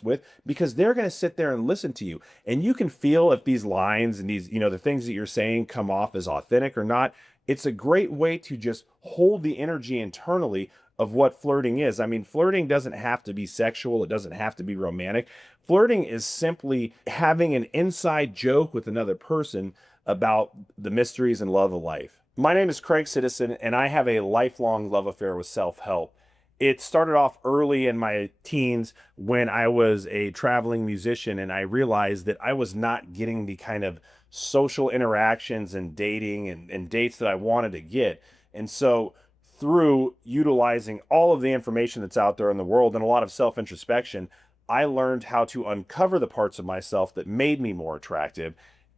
with, because they're going to sit there and listen to you, and you can feel if these lines and these, the things that you're saying come off as authentic or not. It's a great way to just hold the energy internally of what flirting is. I mean, flirting doesn't have to be sexual, it doesn't have to be romantic. Flirting is simply having an inside joke with another person about the mysteries and love of life. My name is Craig Citizen, and I have a lifelong love affair with self-help. It started off early in my teens when I was a traveling musician, and I realized that I was not getting the kind of social interactions and dating and dates that I wanted to get. And so through utilizing all of the information that's out there in the world and a lot of self-introspection, I learned how to uncover the parts of myself that made me more attractive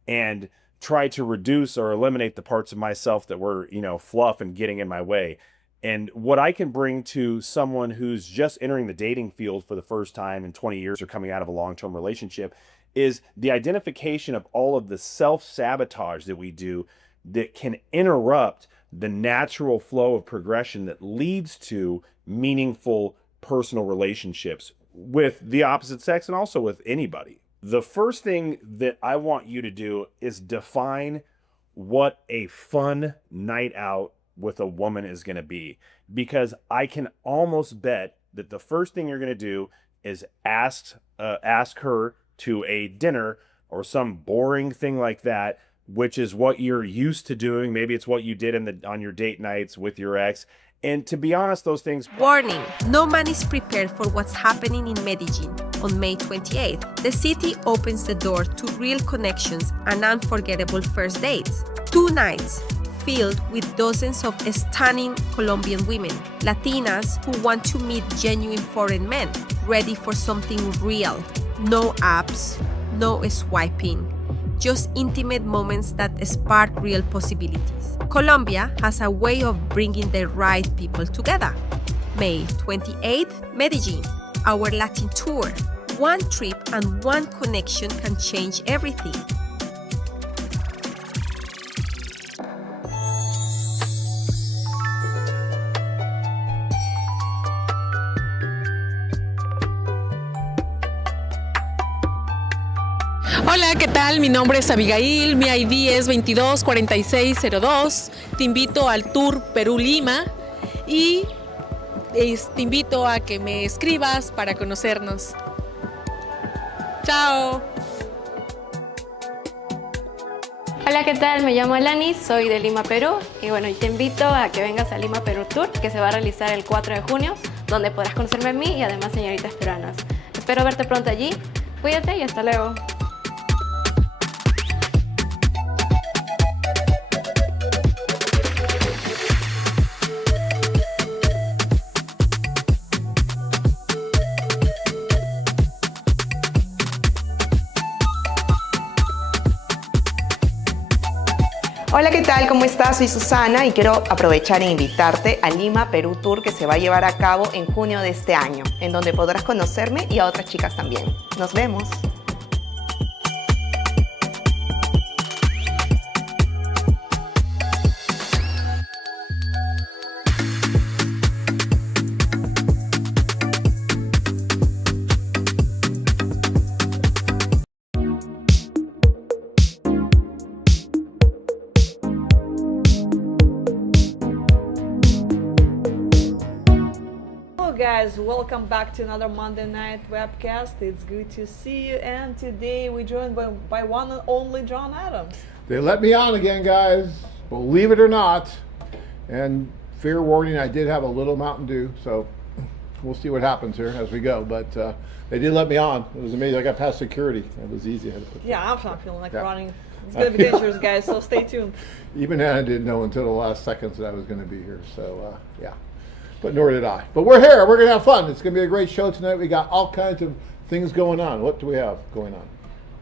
and try to reduce or eliminate the parts of myself that were, fluff and getting in my way. And what I can bring to someone who's just entering the dating field for the first time in 20 years or coming out of a long-term relationship is the identification of all of the self-sabotage that we do that can interrupt the natural flow of progression that leads to meaningful personal relationships with the opposite sex and also with anybody. The first thing that I want you to do is define what a fun night out with a woman is going to be, because I can almost bet that the first thing you're going to do is ask her to a dinner or some boring thing like that, which is what you're used to doing. Maybe it's what you did on your date nights with your ex. And to be honest, those things... Warning, no man is prepared for what's happening in Medellin on May 28th. The city opens the door to real connections and unforgettable first dates. 2 nights filled with dozens of stunning Colombian women, Latinas who want to meet genuine foreign men, ready for something real. No apps, no swiping, just intimate moments that spark real possibilities. Colombia has a way of bringing the right people together. May 28th, Medellin, our Latin tour. One trip and one connection can change everything. Hola, ¿qué tal? Mi nombre es Abigail, mi ID es 224602. Te invito al Tour Perú-Lima y te invito a que me escribas para conocernos. ¡Chao! Hola, ¿qué tal? Me llamo Alanis, soy de Lima, Perú. Y bueno, te invito a que vengas a Lima Perú Tour, que se va a realizar el 4 de junio, donde podrás conocerme a mí y además señoritas peruanas. Espero verte pronto allí. Cuídate y hasta luego. Hola, ¿qué tal? ¿Cómo estás? Soy Susana y quiero aprovechar e invitarte a Lima Perú Tour, que se va a llevar a cabo en junio de este año, en donde podrás conocerme y a otras chicas también. Nos vemos. Guys, welcome back to another Monday night webcast. It's good to see you, and today we're joined by one and only John Adams. They let me on again, guys, believe it or not. And fair warning, I did have a little Mountain Dew, so we'll see what happens here as we go. But they did let me on. It was amazing. I got past security. It was easy. Yeah, I'm not feeling like running. It's gonna be dangerous, guys, so stay tuned. Even I didn't know until the last seconds that I was going to be here, so yeah. But nor did I. But we're here. We're going to have fun. It's going to be a great show tonight. We got all kinds of things going on. What do we have going on?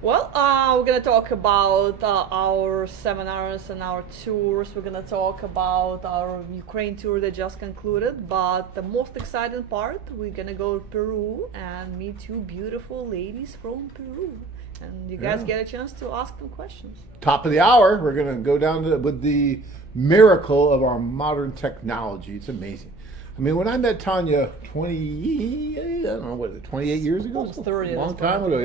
Well, we're going to talk about our seminars and our tours. We're going to talk about our Ukraine tour that just concluded. But the most exciting part, we're going to go to Peru and meet 2 beautiful ladies from Peru. And you guys get a chance to ask them questions. Top of the hour, we're going to go down with the miracle of our modern technology. It's amazing. I mean, when I met Tanya 20, I don't know, what is it, 28 years ago? Almost 30 A long at this time point. ago,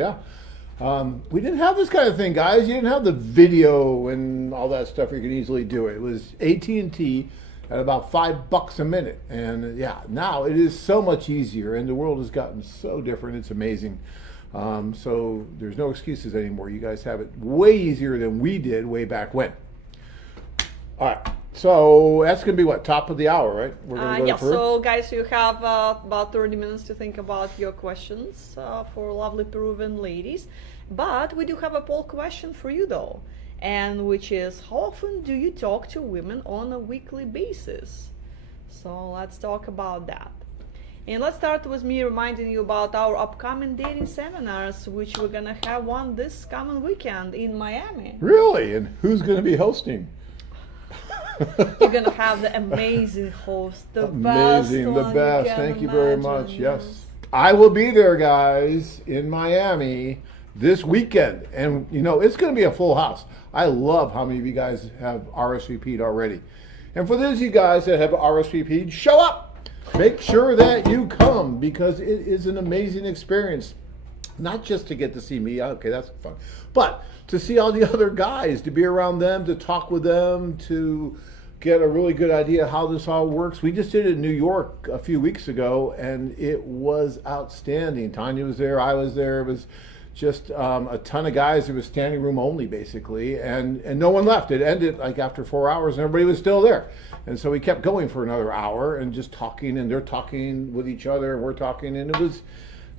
yeah. We didn't have this kind of thing, guys. You didn't have the video and all that stuff. You could easily do it. It was AT&T at about $5 a minute. And yeah, now it is so much easier and the world has gotten so different. It's amazing. So there's no excuses anymore. You guys have it way easier than we did way back when. All right. So that's going to be what, top of the hour, right? We're going to go Yeah, to Peru? so guys, you have about 30 minutes to think about your questions for lovely Peruvian ladies. But we do have a poll question for you though, and which is, how often do you talk to women on a weekly basis? So let's talk about that. And let's start with me reminding you about our upcoming dating seminars, which we're gonna have one this coming weekend in Miami. Really? And who's going to be hosting? You're gonna have the amazing host, the Amazing, best the one best. you can Thank you very imagine. much. Yes. I will be there, guys, in Miami this weekend. And, you know, it's going to be a full house. I love how many of you guys have RSVP'd already. And for those of you guys that have RSVP'd, show up. Make sure that you come because it is an amazing experience. Not just to get to see me, okay, that's fun, but to see all the other guys, to be around them, to talk with them, to get a really good idea how this all works. We just did it in New York a few weeks ago, and it was outstanding. Tanya was there, I was there. It was just a ton of guys. It was standing room only, basically, and no one left. It ended like after 4 hours, and everybody was still there. And so we kept going for another hour and just talking, and they're talking with each other, and we're talking, and it was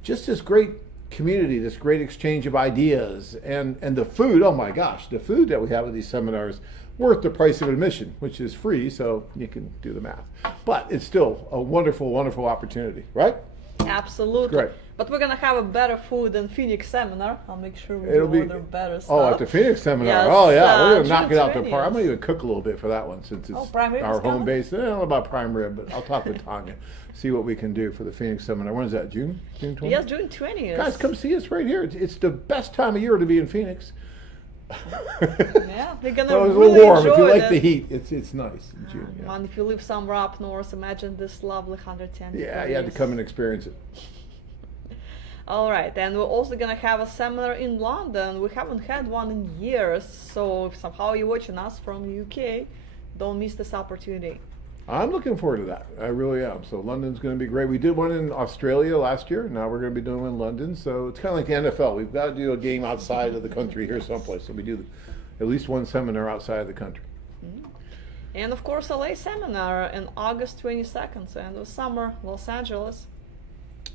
just this great community, this great exchange of ideas, and the food. Oh my gosh, the food that we have at these seminars worth the price of admission, which is free, so you can do the math. But it's still a wonderful, wonderful opportunity, right? Absolutely. Great. But we're gonna have a better food than Phoenix seminar. I'll make sure we It'll be order better stuff. oh at the Phoenix seminar. Yes, Oh yeah, we're gonna June knock it out the 20th. park. I'm gonna even cook a little bit for that one since it's prime rib our is home coming? base. I don't know about prime rib, but I'll talk with Tanya, see what we can do for the Phoenix seminar. When is that? June 20th? Yes, June 20th. Guys, come see us right here. It's the best time of year to be in Phoenix. Yeah, we're gonna Well, it's a really little warm. enjoy If you like it. the heat, it's nice in June. Yeah, And if you live somewhere up north, imagine this lovely 110 yeah, you had to degrees. come and experience it. All right, and we're also gonna have a seminar in London. We haven't had one in years, so if somehow you're watching us from UK, don't miss this opportunity. I'm looking forward to that. I really am. So London's going to be great. We did one in Australia last year. Now we're going to be doing one in London. So it's kind of like the NFL. We've got to do a game outside of the country here someplace. So we do at least one seminar outside of the country. And of course, LA seminar on August 22nd, so end of summer, Los Angeles.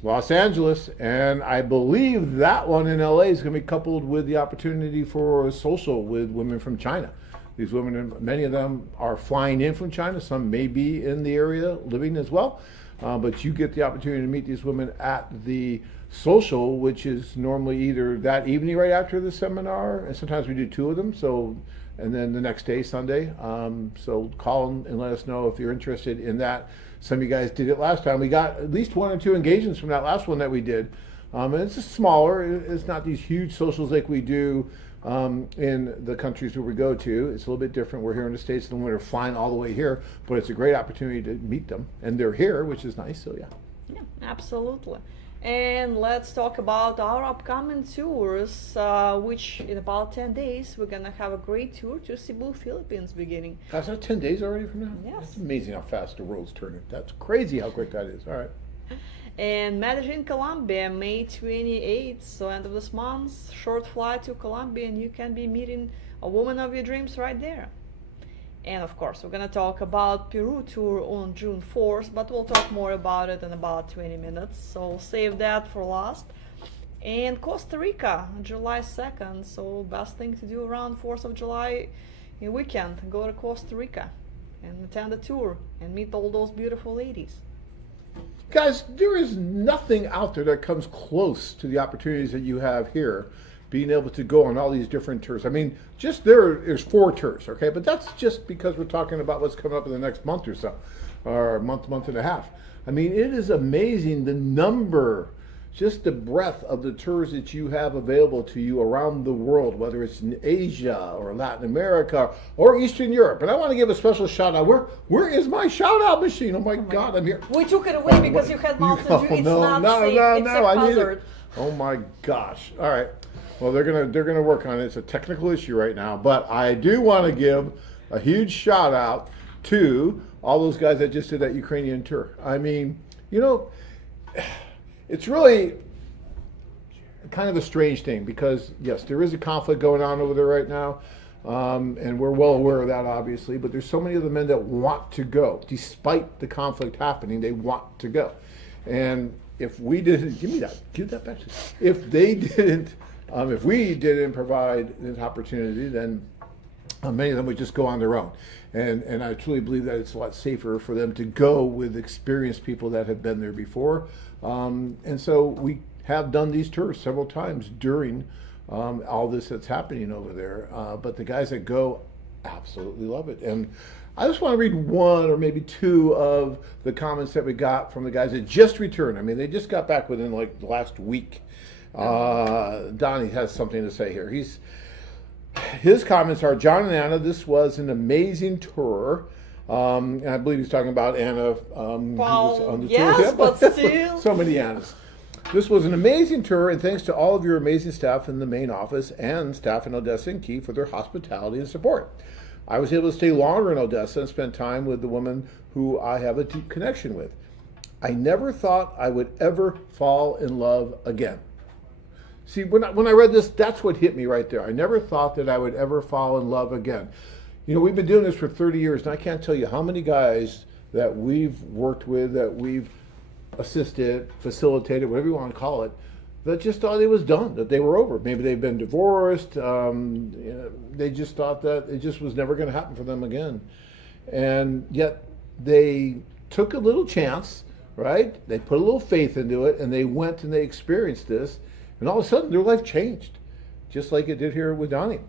Los Angeles, and I believe that one in LA is going to be coupled with the opportunity for a social with women from China. These women, many of them are flying in from China. Some may be in the area living as well. But you get the opportunity to meet these women at the social, which is normally either that evening right after the seminar, and sometimes we do two of them. So, and then the next day, Sunday. So call and let us know if you're interested in that. Some of you guys did it last time. We got at least 1 or 2 engagements from that last one that we did. And it's just smaller. It's not these huge socials like we do in the countries where we go to. It's a little bit different. We're here in the States and we're flying all the way here, but it's a great opportunity to meet them. And they're here, which is nice, so yeah. Yeah, absolutely. And let's talk about our upcoming tours, which in about 10 days, we're gonna have a great tour to Cebu, Philippines beginning. That's not 10 days already from now? Yes. That's amazing how fast the world's turning. That's crazy how quick that is. All right. And Medellin, Colombia, May 28th, so end of this month, short flight to Colombia, and you can be meeting a woman of your dreams right there. And of course, we're gonna talk about Peru tour on June 4th, but we'll talk more about it in about 20 minutes, so save that for last. And Costa Rica, July 2nd, so best thing to do around 4th of July weekend, go to Costa Rica and attend the tour and meet all those beautiful ladies. Guys, there is nothing out there that comes close to the opportunities that you have here, being able to go on all these different tours. I mean, just there's 4 tours, okay? But that's just because we're talking about what's coming up in the next month or so, or month and a half. I mean, it is amazing the number just the breadth of the tours that you have available to you around the world, whether it's in Asia or Latin America or Eastern Europe. And I want to give a special shout out. Where is my shout out machine? Oh my God, I'm here. We took it away because you had Mountain Dew. It's not safe. It's a I need hazard. it. Oh my gosh. All right. Well, they're gonna work on it. It's a technical issue right now, but I do want to give a huge shout out to all those guys that just did that Ukrainian tour. I mean, you know, it's really kind of a strange thing because, yes, there is a conflict going on over there right now, and we're well aware of that, obviously, but there's so many of the men that want to go. Despite the conflict happening, they want to go. And if we didn't, give that back to me. If they didn't, if we didn't provide this opportunity, then many of them would just go on their own. And I truly believe that it's a lot safer for them to go with experienced people that have been there before. And so we have done these tours several times during all this that's happening over there. But the guys that go absolutely love it. And I just want to read one or maybe two of the comments that we got from the guys that just returned. I mean, they just got back within like the last week. Donnie has something to say here. His comments are, John and Anna, this was an amazing tour. And I believe he's talking about Anna. Well, on the yes, tour. Yeah, but still. So many Annas. This was an amazing tour, and thanks to all of your amazing staff in the main office and staff in Odessa and Kyiv for their hospitality and support. I was able to stay longer in Odessa and spend time with the woman who I have a deep connection with. I never thought I would ever fall in love again. See, when I read this, that's what hit me right there. I never thought that I would ever fall in love again. You know, we've been doing this for 30 years, and I can't tell you how many guys that we've worked with, that we've assisted, facilitated, whatever you want to call it, that just thought it was done, that they were over. Maybe they've been divorced. They just thought that it just was never going to happen for them again. And yet they took a little chance, right? They put a little faith into it, and they went and they experienced this. And all of a sudden, their life changed, just like it did here with Donnie.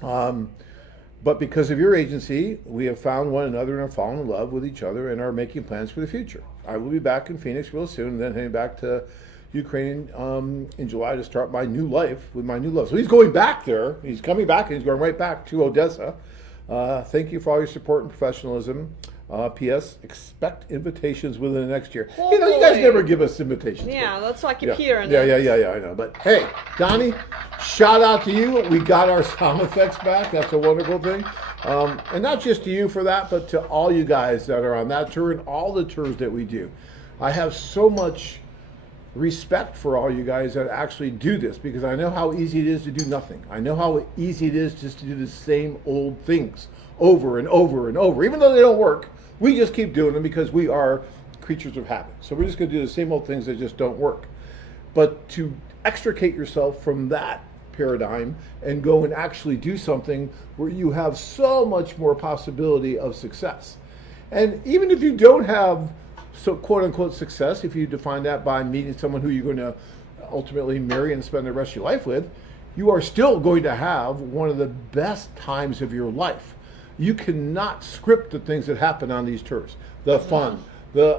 But because of your agency, we have found one another and have fallen in love with each other and are making plans for the future. I will be back in Phoenix real soon, and then heading back to Ukraine in July to start my new life with my new love. So he's going back there. He's coming back, and he's going right back to Odessa. Thank you for all your support and professionalism. P.S. Expect invitations within the next year. You know, you guys never give us invitations. Yeah, that's why I keep hearing Yeah, it. I know. But hey, Donnie, shout out to you. We got our sound effects back. That's a wonderful thing. And not just to you for that, but to all you guys that are on that tour and all the tours that we do. I have so much respect for all you guys that actually do this, because I know how easy it is to do nothing. I know how easy it is just to do the same old things over and over and over. Even though they don't work, we just keep doing them because we are creatures of habit. So we're just going to do the same old things that just don't work. But to extricate yourself from that paradigm and go and actually do something where you have so much more possibility of success. And even if you don't have quote unquote success, if you define that by meeting someone who you're going to ultimately marry and spend the rest of your life with, you are still going to have one of the best times of your life. You cannot script the things that happen on these tours, the fun,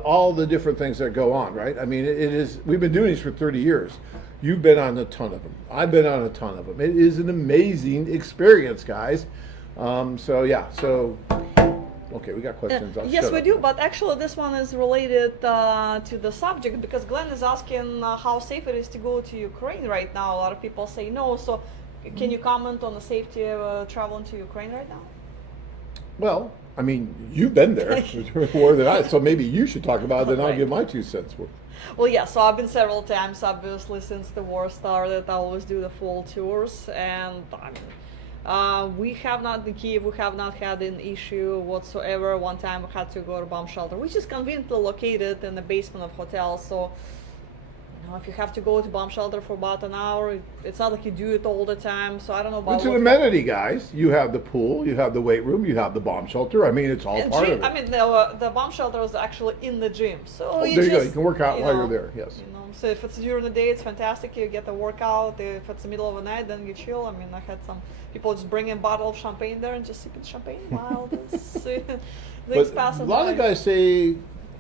all the different things that go on, right? I mean, it is. We've been doing these for 30 years. You've been on a ton of them. I've been on a ton of them. It is an amazing experience, guys. Okay, we got questions. Yes, we do, but actually this one is related to the subject, because Glenn is asking how safe it is to go to Ukraine right now. A lot of people say no, so can you comment on the safety of traveling to Ukraine right now? Well, I mean, you've been there more than I, so maybe you should talk about it, then I'll give my 2 cents worth. Well, yeah, so I've been several times, obviously, since the war started. I always do the full tours, and we have not in Kyiv, we have not had an issue whatsoever. One time we had to go to bomb shelter, which is conveniently located in the basement of hotel, so if you have to go to bomb shelter for about an hour, it's not like you do it all the time. So I don't know about. It's an amenity, guys. You have the pool, you have the weight room, you have the bomb shelter. I mean, it's all part of it. I mean, the bomb shelter is actually in the gym, so there you go. You can work out while you're there. Yes. So if it's during the day, it's fantastic. You get the workout. If it's the middle of the night, then you chill. I mean, I had some people just bring in a bottle of champagne there and just sipping champagne while things pass. A lot of guys say,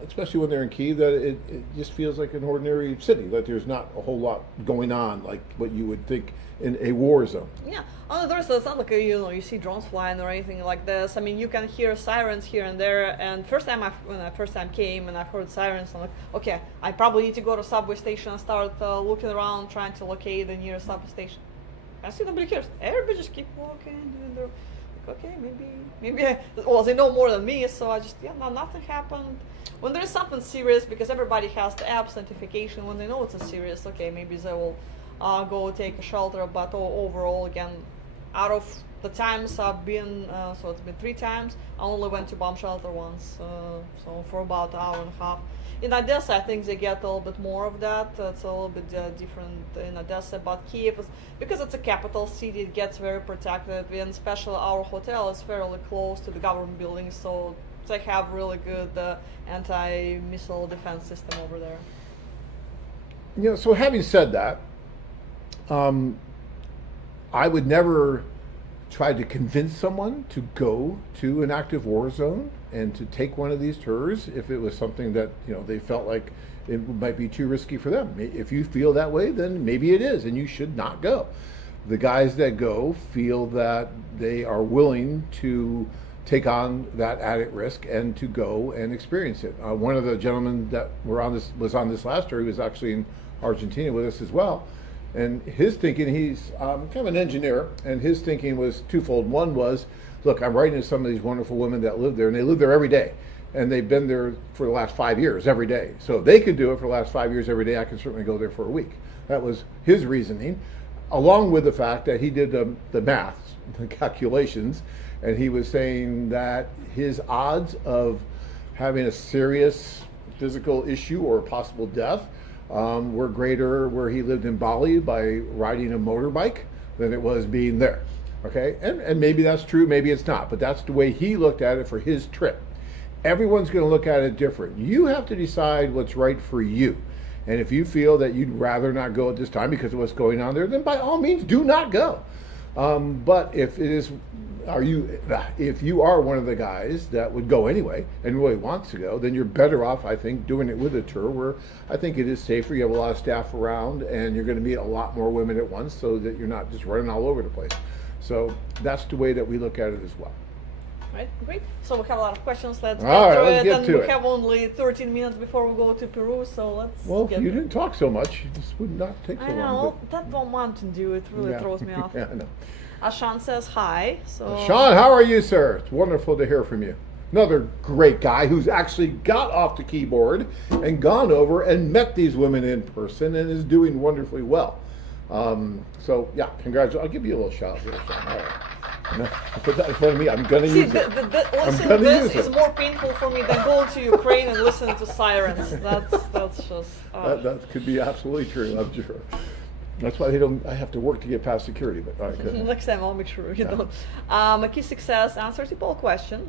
especially when they're in Kiev, that it just feels like an ordinary city, that there's not a whole lot going on like what you would think in a war zone. Yeah, on the doors, it's not like you see drones flying or anything like this. I mean, you can hear sirens here and there. And when I first time came and I heard sirens, I'm like, okay, I probably need to go to subway station and start looking around, trying to locate the nearest subway station. I see nobody cares. Everybody just keep walking, doing their, like, okay, well, they know more than me, so I just, no, nothing happened. When there's something serious, because everybody has the apps notification, when they know it's a serious, okay, maybe they will go take a shelter. But overall, again, out of the times I've been, so it's been 3 times, I only went to bomb shelter once, so for about an hour and a half. In Odessa, I think they get a little bit more of that. It's a little bit different in Odessa, but Kiev, because it's a capital city, it gets very protected, and especially our hotel is fairly close to the government buildings, so they have really good anti-missile defense system over there. So having said that, I would never try to convince someone to go to an active war zone and to take one of these tours if it was something that they felt like it might be too risky for them. If you feel that way, then maybe it is, and you should not go. The guys that go feel that they are willing to take on that added risk and to go and experience it. One of the gentlemen that was on this last tour, he was actually in Argentina with us as well. And his thinking, he's kind of an engineer, and his thinking was twofold. One was, look, I'm writing to some of these wonderful women that live there, and they live there every day. And they've been there for the last 5 years, every day. So if they could do it for the last 5 years every day, I can certainly go there for a week. That was his reasoning, along with the fact that he did the math, the calculations, and he was saying that his odds of having a serious physical issue or possible death were greater where he lived in Bali by riding a motorbike than it was being there. Okay, and maybe that's true, maybe it's not, but that's the way he looked at it for his trip. Everyone's going to look at it different. You have to decide what's right for you. And if you feel that you'd rather not go at this time because of what's going on there, then by all means do not go. But if you are one of the guys that would go anyway and really wants to go, then you're better off, I think, doing it with a tour where I think it is safer. You have a lot of staff around, and you're going to meet a lot more women at once, so that you're not just running all over the place. So that's the way that we look at it as well. Right, great. So we have a lot of questions. Let's All right, get let's through get it. to And we it. have only 13 minutes before we go to Peru, so let's Well, get if you to it. didn't talk so much, this would not take so I long. know, that one Mountain Dew, it really Yeah. throws me off. Yeah, I know. Sean says hi. So Sean, how are you, sir? It's wonderful to hear from you. Another great guy who's actually got off the keyboard and gone over and met these women in person and is doing wonderfully well. So, yeah, congratulations. I'll give you a little shout out here, Sean. All right. No, put that in front of me. I'm going to use it. Listen, gonna this use is it. more painful for me than going to Ukraine and listening to sirens. That's just. That could be absolutely true, I'm sure. That's why I have to work to get past security, but all right, good. Next time I'll make sure you don't. McKissick says, answers the poll question.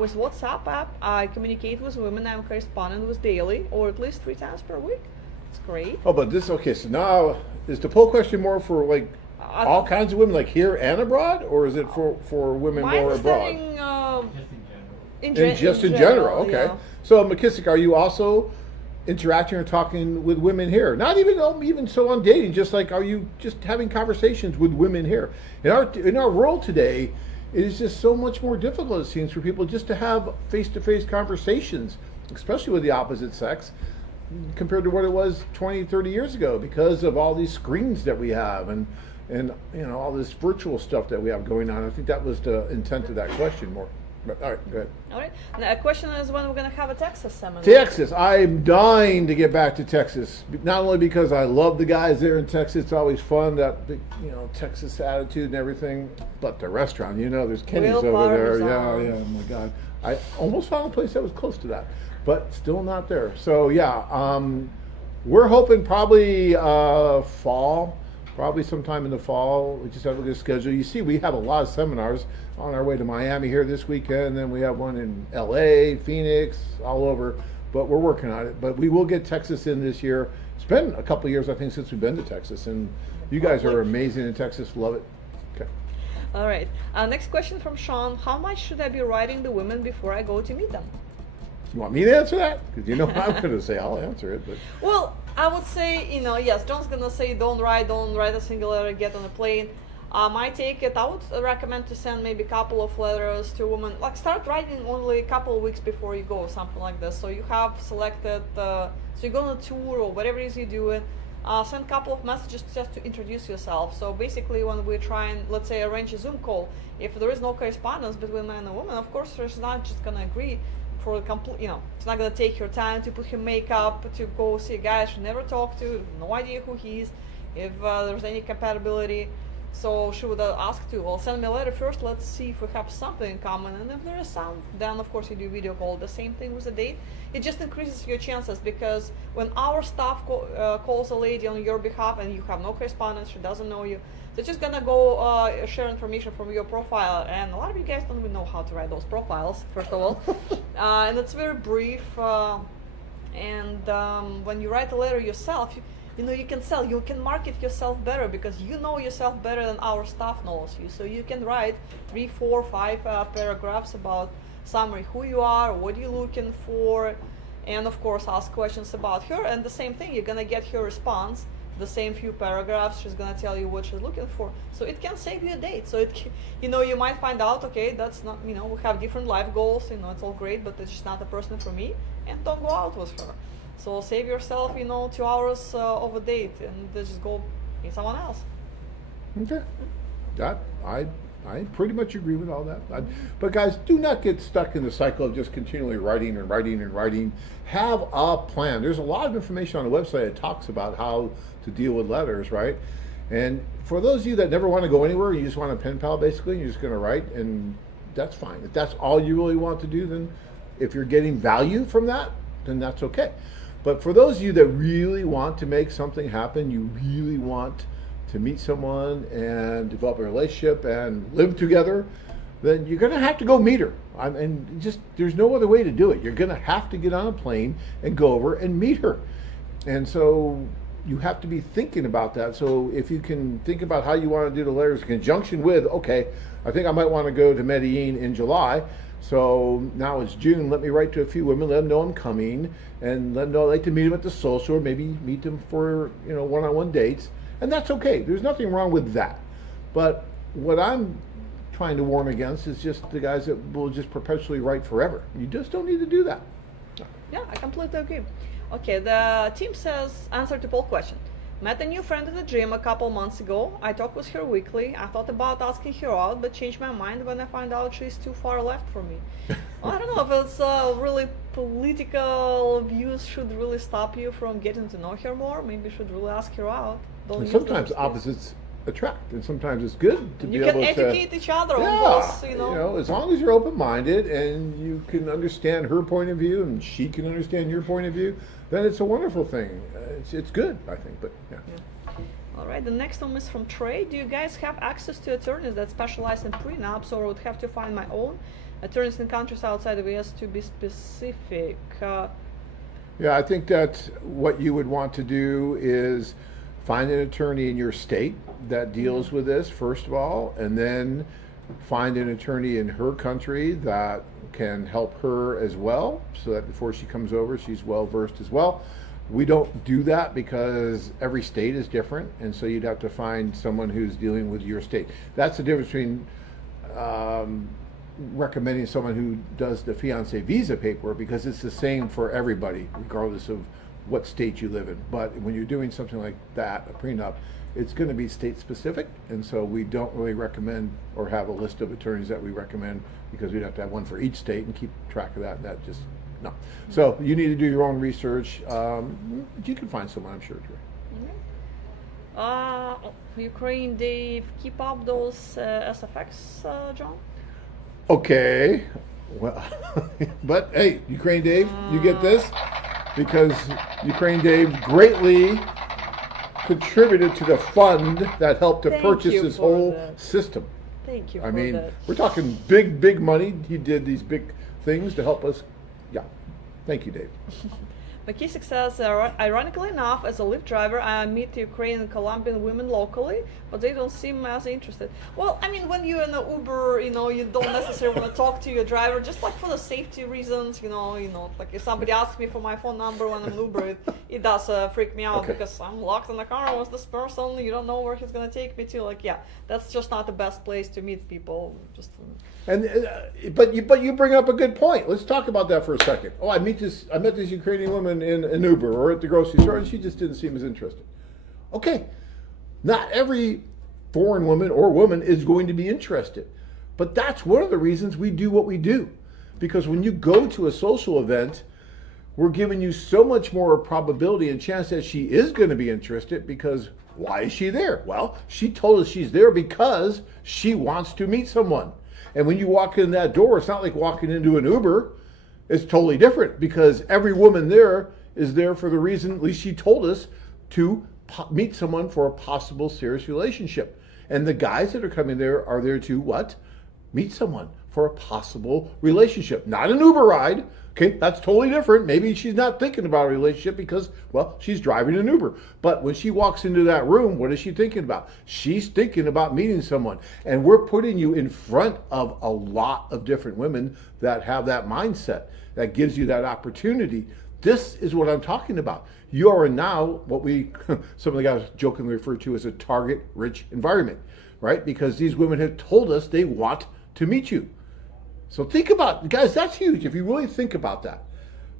With WhatsApp app, I communicate with women I'm corresponding with daily, or at least 3 times per week. It's great. Oh, but this, okay, so now, is the poll question more for like all kinds of women, like here and abroad, or is it for women My more abroad? understanding, In general, okay. yeah. So, McKissick, are you also interacting or talking with women here? Not even so on dating, just like, are you just having conversations with women here? In our world today, it is just so much more difficult, it seems, for people just to have face-to-face conversations, especially with the opposite sex, compared to what it was 20, 30 years ago, because of all these screens that we have and all this virtual stuff that we have going on. I think that was the intent of that question more. But, all right, go ahead. All right. Now, a question is when we're going to have a Texas seminar. Texas. I'm dying to get back to Texas. Not only because I love the guys there in Texas, it's always fun, that big, Texas attitude and everything, but the restaurant, there's Kenny's Real over there. Parmesan. Yeah, oh my God. I almost found a place that was close to that, but still not there. So yeah, we're hoping probably fall. Probably sometime in the fall. We just have to look at the schedule. You see, we have a lot of seminars on our way to Miami here this weekend. Then we have one in LA, Phoenix, all over. But we're working on it. But we will get Texas in this year. It's been a couple of years, I think, since we've been to Texas. And you guys are amazing in Texas. Love it. Okay. All right. Next question from Sean. How much should I be writing the women before I go to meet them? You want me to answer that? Because you know I'm going to say I'll answer it. But Well, I would say, yes, John's gonna say don't write a single letter, get on a plane. My take it, I would recommend to send maybe a couple of letters to a woman. Like start writing only a couple of weeks before you go, something like this. So you have selected, so you go on a tour or whatever it is you're doing. Send a couple of messages just to introduce yourself. So basically when we try and, let's say, arrange a Zoom call, if there is no correspondence between man and woman, of course she's not just gonna agree for a complete, it's not gonna take her time to put her makeup, to go see a guy she never talked to, no idea who he is, if there's any compatibility. So she would ask to, well, send me a letter first, let's see if we have something in common, and if there is some, then of course you do video call. The same thing with a date. It just increases your chances, because when our staff calls a lady on your behalf and you have no correspondence, she doesn't know you, they're just gonna go share information from your profile, and a lot of you guys don't even know how to write those profiles, first of all. And it's very brief, and when you write a letter yourself, you can sell, you can market yourself better, because you know yourself better than our staff knows you. So you can write 3, 4, 5 paragraphs about summary, who you are, what you're looking for, and of course ask questions about her. And the same thing, you're gonna get her response, the same few paragraphs, she's gonna tell you what she's looking for. So it can save you a date. So you might find out, okay, that's not, we have different life goals, it's all great, but it's just not the person for me, and don't go out with her. So save yourself, 2 hours of a date, and just go meet someone else. okay, I pretty much agree with all that. But guys, do not get stuck in the cycle of just continually writing and writing and writing. Have a plan. There's a lot of information on the website that talks about how to deal with letters, right? And for those of you that never want to go anywhere, you just want a pen pal basically, and you're just going to write, and that's fine. If that's all you really want to do, then if you're getting value from that, then that's okay. But for those of you that really want to make something happen, you really want to meet someone and develop a relationship and live together, then you're going to have to go meet her. There's no other way to do it. You're going to have to get on a plane and go over and meet her. And so you have to be thinking about that. So if you can think about how you want to do the letters in conjunction with, okay, I think I might want to go to Medellin in July. So now it's June, let me write to a few women, let them know I'm coming, and let them know I'd like to meet them at the social, or maybe meet them for, one-on-one dates. And that's okay. There's nothing wrong with that. But what I'm trying to warn against is just the guys that will just perpetually write forever. You just don't need to do that. Yeah, I completely agree. Okay, the team says, answer to poll question. Met a new friend in the gym a couple months ago. I talk with her weekly. I thought about asking her out, but changed my mind when I find out she's too far left for me. Well, I don't know if it's really political views should really stop you from getting to know her more. Maybe you should really ask her out. And sometimes opposites attract, and sometimes it's good to be able to... You can educate each other on both, as long as you're open-minded and you can understand her point of view and she can understand your point of view, then it's a wonderful thing. It's good, I think, but yeah. All right, the next one is from Trey. Do you guys have access to attorneys that specialize in prenups, or would have to find my own attorneys in countries outside of US to be specific? Yeah, I think that what you would want to do is find an attorney in your state that deals with this, first of all, and then find an attorney in her country that can help her as well, so that before she comes over, she's well versed as well. We don't do that because every state is different, and so you'd have to find someone who's dealing with your state. That's the difference between recommending someone who does the fiancé visa paperwork, because it's the same for everybody, regardless of what state you live in. But when you're doing something like that, a prenup, it's going to be state specific, and so we don't really recommend or have a list of attorneys that we recommend, because we'd have to have one for each state and keep track of that, and that just, no. So you need to do your own research. You can find someone, I'm sure, Ukraine, Dave, keep up those SFX, John? Okay, well, but hey, Ukraine Dave, you get this, because Ukraine Dave greatly contributed to the fund that helped to purchase this whole system. Thank you. I mean, we're talking big money. He did these big things to help us. Yeah, thank you, Dave. McKissick says, ironically enough, as a Lyft driver, I meet Ukrainian and Colombian women locally, but they don't seem as interested. Well, I mean, when you're in an Uber, you know, you don't necessarily want to talk to your driver, just like for the safety reasons, you know, like if somebody asks me for my phone number when I'm in Uber, it does freak me out because I'm locked in the car with this person, you don't know where he's going to take me to. Like, yeah, that's just not the best place to meet people. Just. But you bring up a good point. Let's talk about that for a second. Oh, I met this Ukrainian woman in an Uber or at the grocery store, and she just didn't seem as interested. Okay, not every foreign woman or woman is going to be interested, but that's one of the reasons we do what we do. Because when you go to a social event, we're giving you so much more probability and chance that she is going to be interested. Because why is she there? Well, she told us she's there because she wants to meet someone. And when you walk in that door, it's not like walking into an Uber. It's totally different because every woman there is there for the reason, at least she told us, to meet someone for a possible serious relationship. And the guys that are coming there are there to what? Meet someone for a possible relationship. Not an Uber ride. Okay, that's totally different. Maybe she's not thinking about a relationship because, well, she's driving an Uber. But when she walks into that room, what is she thinking about? She's thinking about meeting someone. And we're putting you in front of a lot of different women that have that mindset, that gives you that opportunity. This is what I'm talking about. You are now what we, some of the guys jokingly refer to as a target-rich environment, right? Because these women have told us they want to meet you. So think about, guys, that's huge if you really think about that.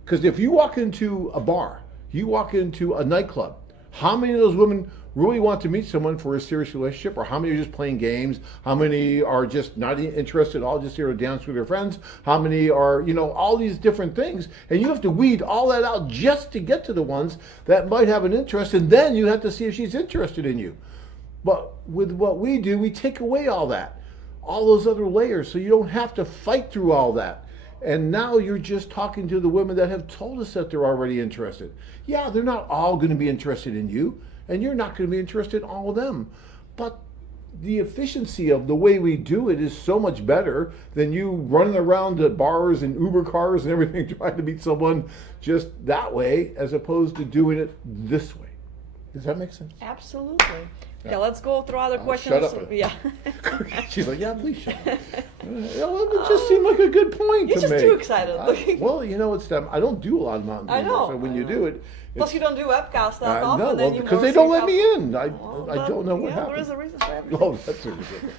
Because if you walk into a bar, you walk into a nightclub, how many of those women really want to meet someone for a serious relationship? Or how many are just playing games? How many are just not interested at all, just here to dance with their friends? How many are, you know, all these different things? And you have to weed all that out just to get to the ones that might have an interest. And then you have to see if she's interested in you. But with what we do, we take away all that. All those other layers, so you don't have to fight through all that. And now you're just talking to the women that have told us that they're already interested. Yeah, they're not all going to be interested in you, and you're not going to be interested in all of them. But the efficiency of the way we do it is so much better than you running around to bars and Uber cars and everything trying to meet someone just that way, as opposed to doing it this way. Does that make sense? Absolutely. Yeah, let's go through other questions. Shut up. Yeah. She's like, yeah, please shut up. It just seemed like a good point You're to just make. too excited. Well, you know, it's I don't do a lot of Mountain Dew. I know. So when you do it, Plus, you don't do webcasts that often. no, then well, you because more they don't seek let out- me in. I Well, don't know what yeah, happened. there is a reason for everything. Oh, that's ridiculous.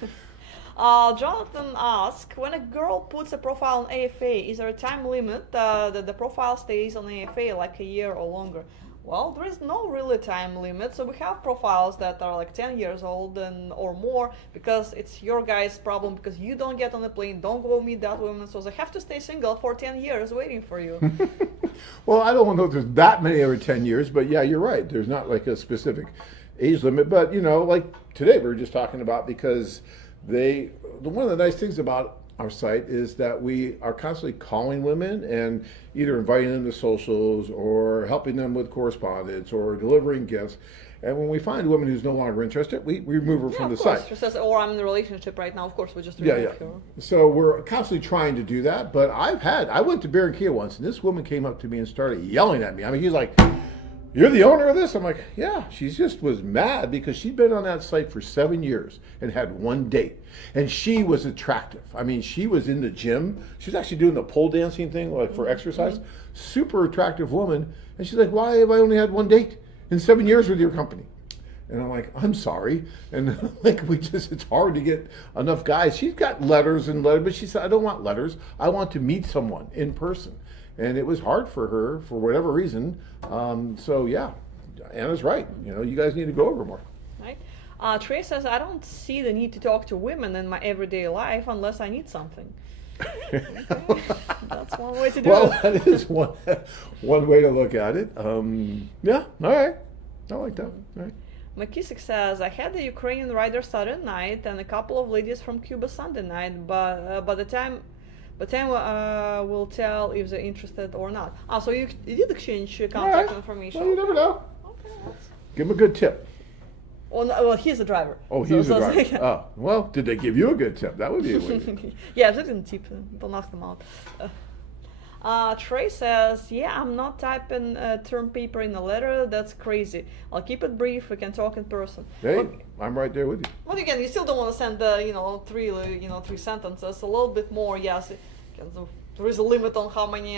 Jonathan asks, when a girl puts a profile on AFA, is there a time limit that the profile stays on AFA, like a year or longer? Well, there is no really time limit. So we have profiles that are like 10 years old or more, because it's your guy's problem, because you don't get on the plane, don't go meet that woman. So they have to stay single for 10 years waiting for you. Well, I don't know if there's that many over 10 years, but yeah, you're right. There's not like a specific age limit. But, you know, like today we were just talking about, because one of the nice things about our site is that we are constantly calling women and either inviting them to socials or helping them with correspondence or delivering gifts. And when we find a woman who's no longer interested, we remove her from the site. She says, or I'm in a relationship right now, of course, we just Yeah. remove her. So we're constantly trying to do that. But I went to Barranquilla once, and this woman came up to me and started yelling at me. I mean, he's like, "You're the owner of this?" I'm like, "Yeah." She just was mad because she'd been on that site for 7 years and had one date. And she was attractive. I mean, she was in the gym. She was actually doing the pole dancing thing, like for exercise. Super attractive woman. And she's like, "Why have I only had one date in 7 years with your company?" And I'm like, "I'm sorry." And like, it's hard to get enough guys. She's got letters, but she said, "I don't want letters. I want to meet someone in person." And it was hard for her for whatever reason. So yeah, Anna's right. You know, you guys need to go over more. Right. Trey says, I don't see the need to talk to women in my everyday life unless I need something. Okay. That's one way to do Well, it. that is one way to look at it. Yeah, all right. I like that. All right. McKissick says, I had a Ukrainian rider Saturday night and a couple of ladies from Cuba Sunday night, but by the time we'll tell if they're interested or not. So you did exchange contact information. Well, you never know. Okay, Give him a good tip. Oh, no, well, he's the driver. Oh, So- he's the so- driver. Oh, well, did they give you a good tip? That would be a way. Yeah, they didn't tip. Don't ask them out. Trey says, yeah, I'm not typing term paper in a letter. That's crazy. I'll keep it brief. We can talk in person. Hey, Well, I'm right there with you. well, again, you still don't want to send three sentences. A little bit more, yes. There is a limit on how many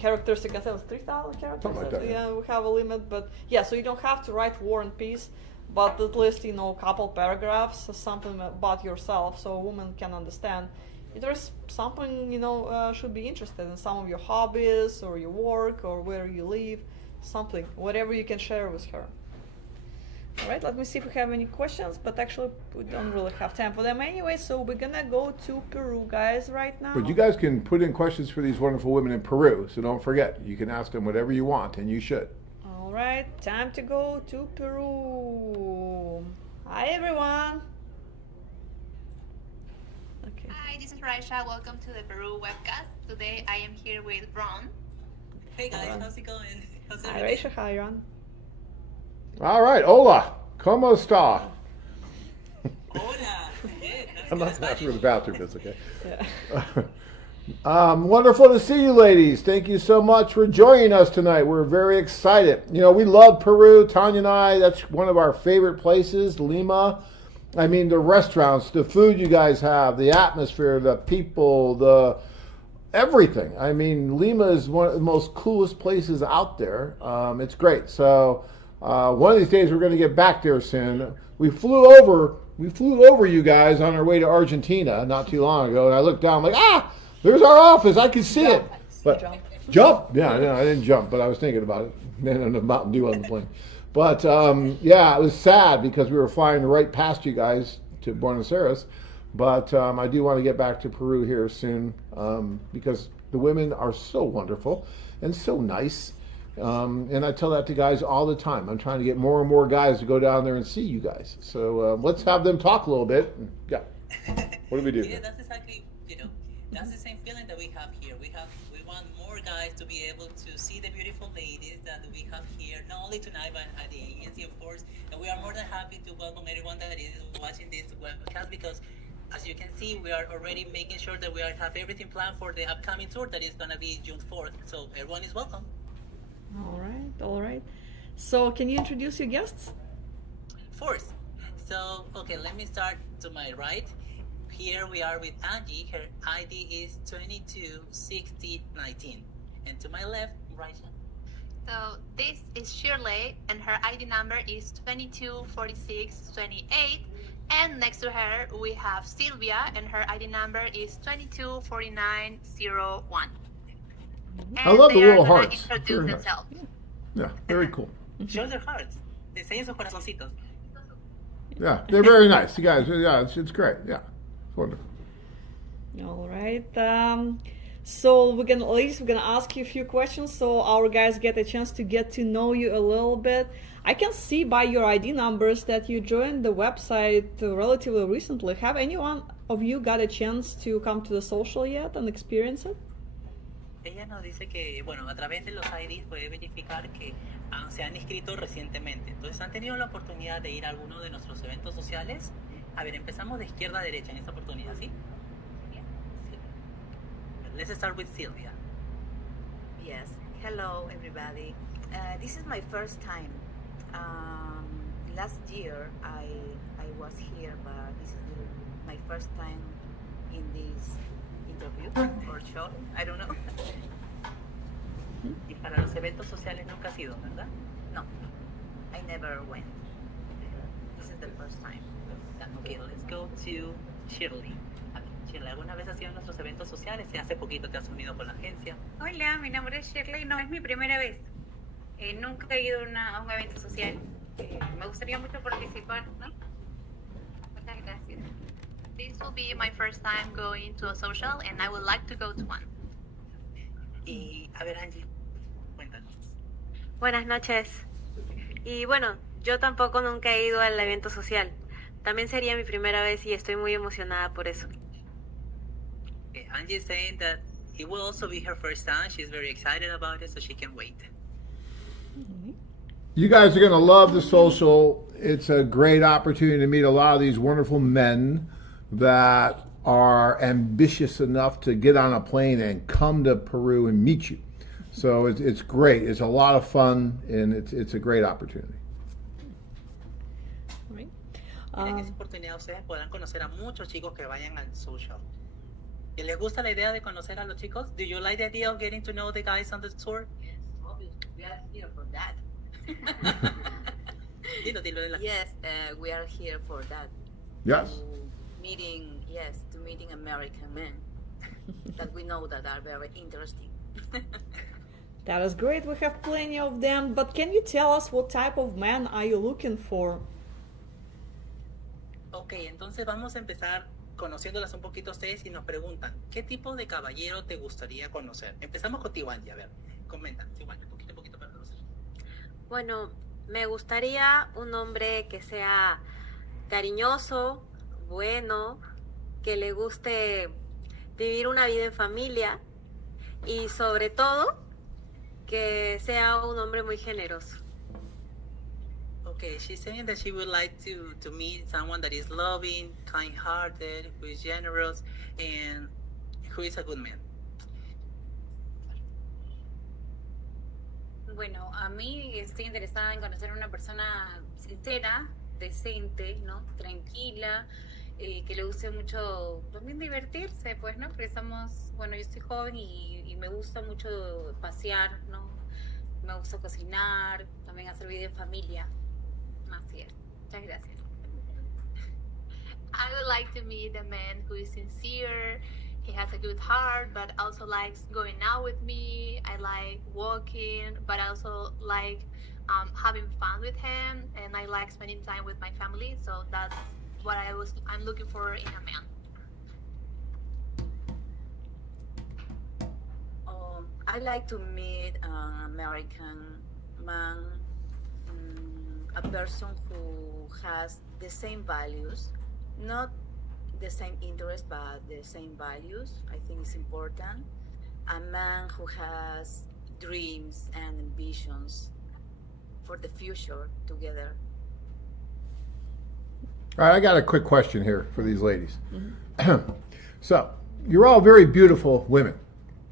characters you can send. It's 3,000 characters. Something like that, Yeah, we have a limit, but yeah. So you don't have to write War and Peace, but at least a couple paragraphs, something about yourself, so a woman can understand. If there's something should be interested in, some of your hobbies or your work or where you live, something, whatever you can share with her. All right, let me see if we have any questions, but actually we don't really have time for them anyway, so we're gonna go to Peru, guys, right now. But you guys can put in questions for these wonderful women in Peru, so don't forget, you can ask them whatever you want, and you should. All right, time to go to Peru. Hi, everyone. Okay. Hi, this is Raisha. Welcome to the Peru webcast. Today I am here with Ron. Hey guys, how's it going? How's Hi, everything? Raisha. Hi, Ron. All right, hola, ¿cómo está? Hola. Good. I'm not asking for the bathroom, it's okay. Yeah. Wonderful to see you, ladies. Thank you so much for joining us tonight. We're very excited. We love Peru. Tanya and I, that's one of our favorite places, Lima. I mean, the restaurants, the food you guys have, the atmosphere, the people, the everything. I mean, Lima is one of the most coolest places out there. It's great. So one of these days we're going to get back there soon. We flew over you guys on our way to Argentina not too long ago, and I looked down like, there's our office. I can see it. But jump? Yeah, I didn't jump, but I was thinking about it. Then on the Mountain Dew on the plane. But yeah, it was sad because we were flying right past you guys to Buenos Aires. But I do want to get back to Peru here soon because the women are so wonderful and so nice. And I tell that to guys all the time. I'm trying to get more and more guys to go down there and see you guys. So let's have them talk a little bit. Yeah. What do we do? Yeah, that's exactly, that's the same feeling that we have here. We want more guys to be able to see the beautiful ladies that we have here, not only tonight, but at the agency, of course. And we are more than happy to welcome everyone that is watching this webcast because, as you can see, we are already making sure that we have everything planned for the upcoming tour that is going to be June 4th. So everyone is welcome. All right. So can you introduce your guests? Of course. So, okay, let me start to my right. Here we are with Angie. Her ID is 226019. And to my left, Raisha. So this is Shirley, and her ID number is 224628. And next to her, we have Sylvia, and her ID number is 224901. I love the little hearts. Introduce Very nice. themselves. Yeah, very cool. Show their hearts. Enseñen sus corazoncitos. Yeah, they're very nice. You guys, yeah, it's great. Yeah, it's wonderful. All right. So ladies, we're gonna ask you a few questions so our guys get a chance to get to know you a little bit. I can see by your ID numbers that you joined the website relatively recently. Have anyone of you got a chance to come to the social yet and experience it? Ella nos dice que, bueno, a través de los IDs puede verificar que se han inscrito recientemente. Entonces, ¿han tenido la oportunidad de ir a alguno de nuestros eventos sociales? A ver, empezamos de izquierda a derecha en esta oportunidad, ¿sí? Let's start with Sylvia. Yes. Hello, everybody. This is my first time. Last year I was here, but this is my first time in this interview or show. I don't know. Y para los eventos sociales nunca has ido, ¿verdad? No, I never went. This is the first time. Okay, let's go to Shirley. A ver, Shirley, ¿alguna vez has ido a nuestros eventos sociales? ¿Y hace poquito te has unido con la agencia? Hola, mi nombre es Shirley. No, es mi primera vez. Nunca he ido a un evento social. Me gustaría mucho participar, ¿no? Muchas gracias. This will be my first time going to a social, and I would like to go to one. Y, a ver, Angie, cuéntanos. Buenas noches. Y bueno, yo tampoco nunca he ido al evento social. También sería mi primera vez y estoy muy emocionada por eso. Angie is saying that it will also be her first time. She's very excited about it, so she can wait. You guys are going to love the social. It's a great opportunity to meet a lot of these wonderful men that are ambitious enough to get on a plane and come to Peru and meet you. So it's great. It's a lot of fun, and it's a great opportunity. Right. En esa oportunidad ustedes podrán conocer a muchos chicos que vayan al social. ¿Y les gusta la idea de conocer a los chicos? Do you like the idea of getting to know the guys on the tour? Yes, obviously. We are here for that. Dilo de la... Yes, we are here for that. Yes. To meeting American men that we know that are very interesting. That is great. We have plenty of them. But can you tell us what type of man are you looking for? Ok, entonces vamos a empezar conociéndolas un poquito a ustedes y nos preguntan, ¿qué tipo de caballero te gustaría conocer? Empezamos con Tiwanja, a ver, comenta, Tiwanja, un poquito para conocer. Bueno, me gustaría un hombre que sea cariñoso, bueno, que le guste vivir una vida en familia y sobre todo que sea un hombre muy generoso. Okay, she's saying that she would like to meet someone that is loving, kind-hearted, who is generous, and who is a good man. Bueno, a mí estoy interesada en conocer a una persona sincera, decente, ¿no? Tranquila, que le guste mucho también divertirse, pues, ¿no? Porque bueno, yo estoy joven y me gusta mucho pasear, ¿no? Me gusta cocinar, también hacer vida en familia. Así es. Muchas gracias. I would like to meet a man who is sincere. He has a good heart, but also likes going out with me. I like walking, but I also like having fun with him, and I like spending time with my family. So that's what I'm looking for in a man. I like to meet an American man, a person who has the same values, not the same interests, but the same values. I think it's important. A man who has dreams and ambitions for the future together. All right, I got a quick question here for these ladies. So, you're all very beautiful women,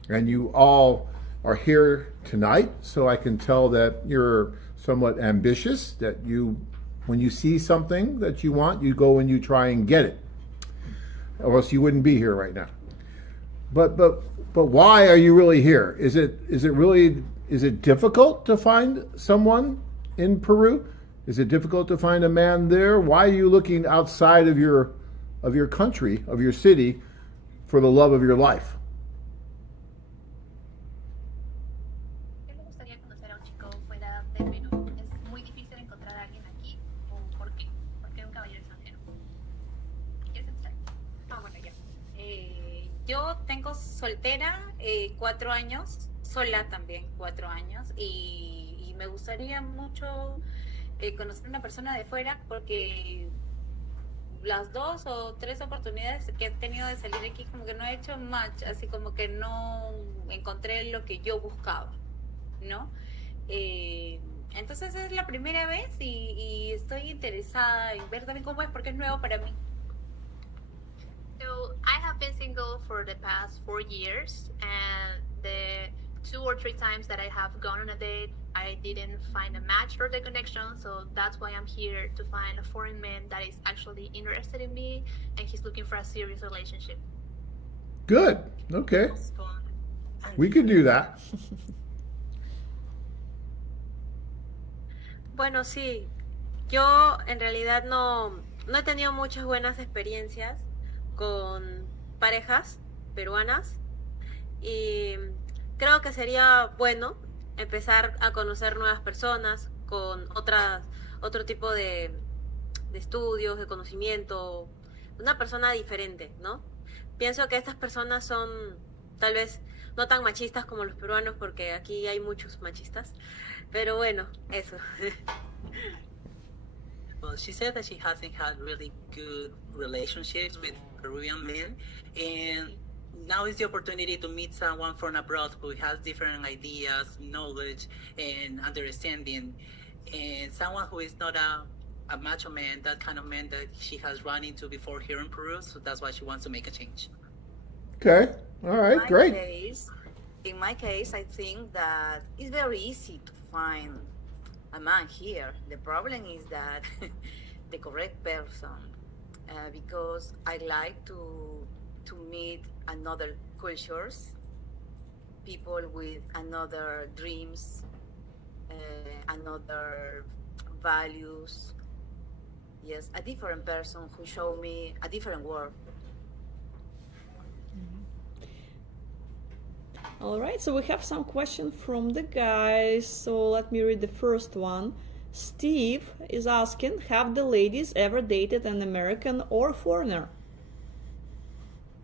and you all are here tonight, so I can tell that you're somewhat ambitious, that when you see something that you want, you go and you try and get it, or else you wouldn't be here right now. But why are you really here? Is it difficult to find someone in Peru? Is it difficult to find a man there? Why are you looking outside of your country, of your city, for the love of your life? ¿Qué le gustaría conocer a un chico fuera de Perú? ¿Es muy difícil encontrar a alguien aquí? ¿O por qué? ¿Por qué un caballero extranjero? ¿Quieres entrar? Bueno, ya. Yo tengo soltera 4 años, sola también 4 años, y me gustaría mucho conocer a una persona de fuera, porque las 2 o 3 oportunidades que he tenido de salir aquí como que no he hecho match, así como que no encontré lo que yo buscaba, ¿no? Entonces es la primera vez y estoy interesada en ver también cómo es, porque es nuevo para mí. So I have been single for the past 4 years, and the 2 or 3 times that I have gone on a date, I didn't find a match or the connection, so that's why I'm here, to find a foreign man that is actually interested in me and he's looking for a serious relationship. Good. Okay. We could do that. Bueno, sí, yo en realidad no he tenido muchas buenas experiencias con parejas peruanas y creo que sería bueno empezar a conocer nuevas personas con otro tipo de estudios, de conocimiento, una persona diferente, ¿no? Pienso que estas personas son tal vez no tan machistas como los peruanos, porque aquí hay muchos machistas, pero bueno, eso. Well, she said that she hasn't had really good relationships with Peruvian men, and now is the opportunity to meet someone from abroad who has different ideas, knowledge, and understanding, and someone who is not a a macho man, that kind of man that she has run into before here in Peru. So that's why she wants to make a change. Okay. All right. Great. In my case, I think that it's very easy to find a man here. The problem is that the correct person, because I like to meet another cultures, people with another dreams, another values. Yes, a different person who show me a different world. All right, so we have some questions from the guys. So let me read the first one. Steve is asking, have the ladies ever dated an American or foreigner?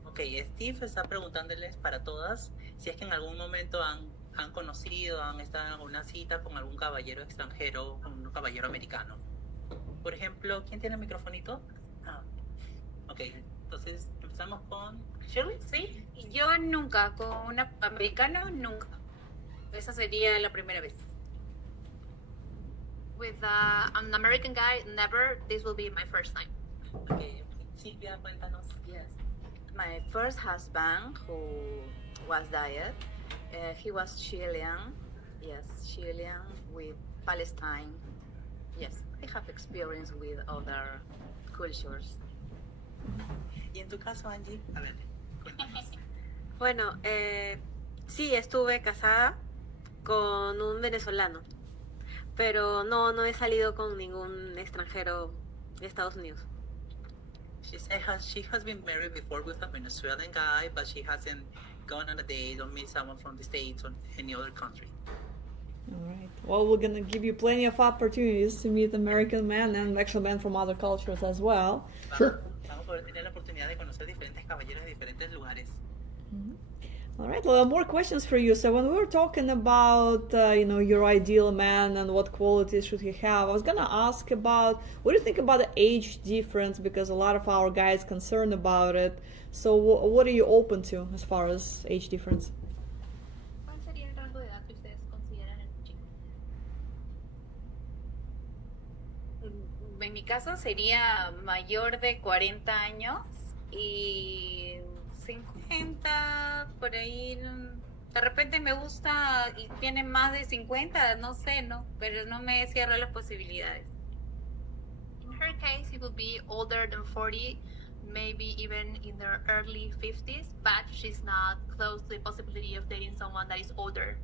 Ok, Steve está preguntándoles para todas si es que en algún momento han conocido, han estado en alguna cita con algún caballero extranjero, con un caballero americano. Por ejemplo, ¿quién tiene el microfonito? Ok, entonces empezamos con Shirley. Sí, yo nunca, con un americano, nunca. Esa sería la primera vez. With an American guy, never. This will be my first time. Okay, Silvia, cuéntanos. Yes. My first husband, who was died, he was Chilean. Yes, Chilean with Palestine. Yes, I have experience with other cultures. ¿Y en tu caso, Angie? A ver, cuéntanos. Bueno, sí, estuve casada con un venezolano, pero no he salido con ningún extranjero de Estados Unidos. She said she has been married before with a Venezuelan guy, but she hasn't gone on a date or met someone from the States or any other country. All right. Well, we're gonna give you plenty of opportunities to meet American men and actual men from other cultures as well. Sure. Vamos a poder tener la oportunidad de conocer diferentes caballeros de diferentes lugares. All right, well, more questions for you. So when we were talking about, your ideal man and what qualities should he have, I was going to ask about, what do you think about the age difference? Because a lot of our guys concerned about it. So what are you open to as far as age difference? ¿Cuál sería el rango de edad que ustedes consideran en un chico? En mi caso sería mayor de 40 años y 50, por ahí. De repente me gusta y tiene más de 50, no sé, ¿no? Pero no me cierro las posibilidades. In her case, it would be older than 40, maybe even in their early 50s, but she's not close to the possibility of dating someone that is older.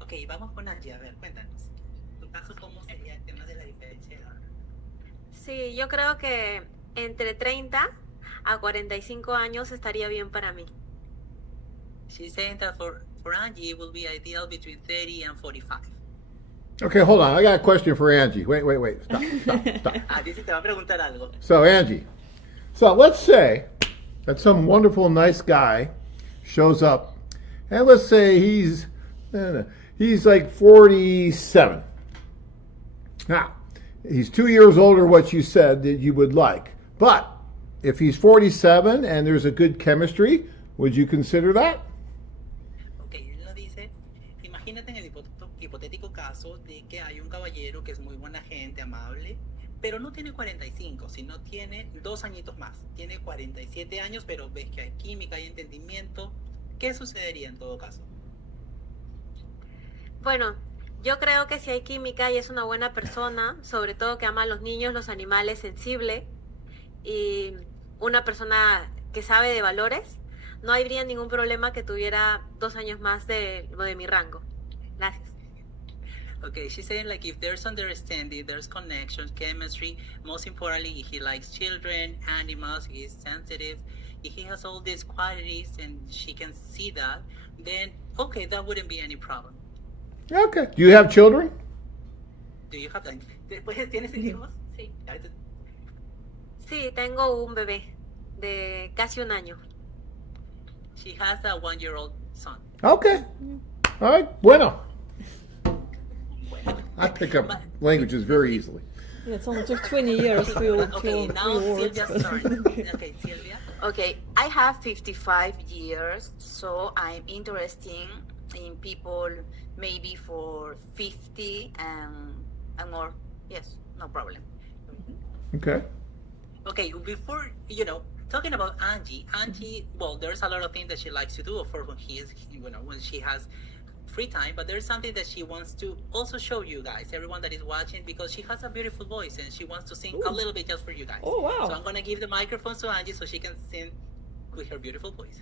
Ok, vamos con Angie, a ver, cuéntanos. ¿Tu caso cómo sería el tema de la diferencia de edad? Sí, yo creo que entre 30 a 45 años estaría bien para mí. She's saying that for Angie, it will be ideal between 30 and 45. Okay, hold on. I got a question for Angie. Wait. Stop. Dice, te va a preguntar algo. So, Angie, let's say that some wonderful, nice guy shows up, and let's say he's like 47. Now, he's 2 years older, what you said that you would like. But if he's 47 and there's a good chemistry, would you consider that? Ok, ella dice, imagínate en el hipotético caso de que hay un caballero que es muy buena gente, amable, pero no tiene 45, sino tiene 2 añitos más. Tiene 47 años, pero ves que hay química, hay entendimiento. ¿Qué sucedería en todo caso? Bueno, yo creo que si hay química y es una buena persona, sobre todo que ama a los niños, los animales, sensible, y una persona que sabe de valores, no habría ningún problema que tuviera 2 años más de mi rango. Gracias. Okay, she's saying like if there's understanding, there's connection, chemistry, most importantly, he likes children, animals, he's sensitive, if he has all these qualities and she can see that, then okay, that wouldn't be any problem. Okay. Do you have children? Do you have ¿Después tienes hijos? Sí. Sí, tengo un bebé de casi 1 año. She has a 1-year-old son. Okay. All right. Bueno. I pick up languages very easily. Yeah, it only took 20 years to Okay, now words. Sylvia's turn. Okay, Sylvia. Okay, I have 55 years, so I'm interested in people maybe for 50 and more. Yes, no problem. Okay. Okay, before, talking about Angie, well, there's a lot of things that she likes to do, of course, when she has free time, but there's something that she wants to also show you guys, everyone that is watching, because she has a beautiful voice and she wants to sing a little bit just for you guys. Oh, wow. So I'm going to give the microphone to Angie so she can sing with her beautiful voice.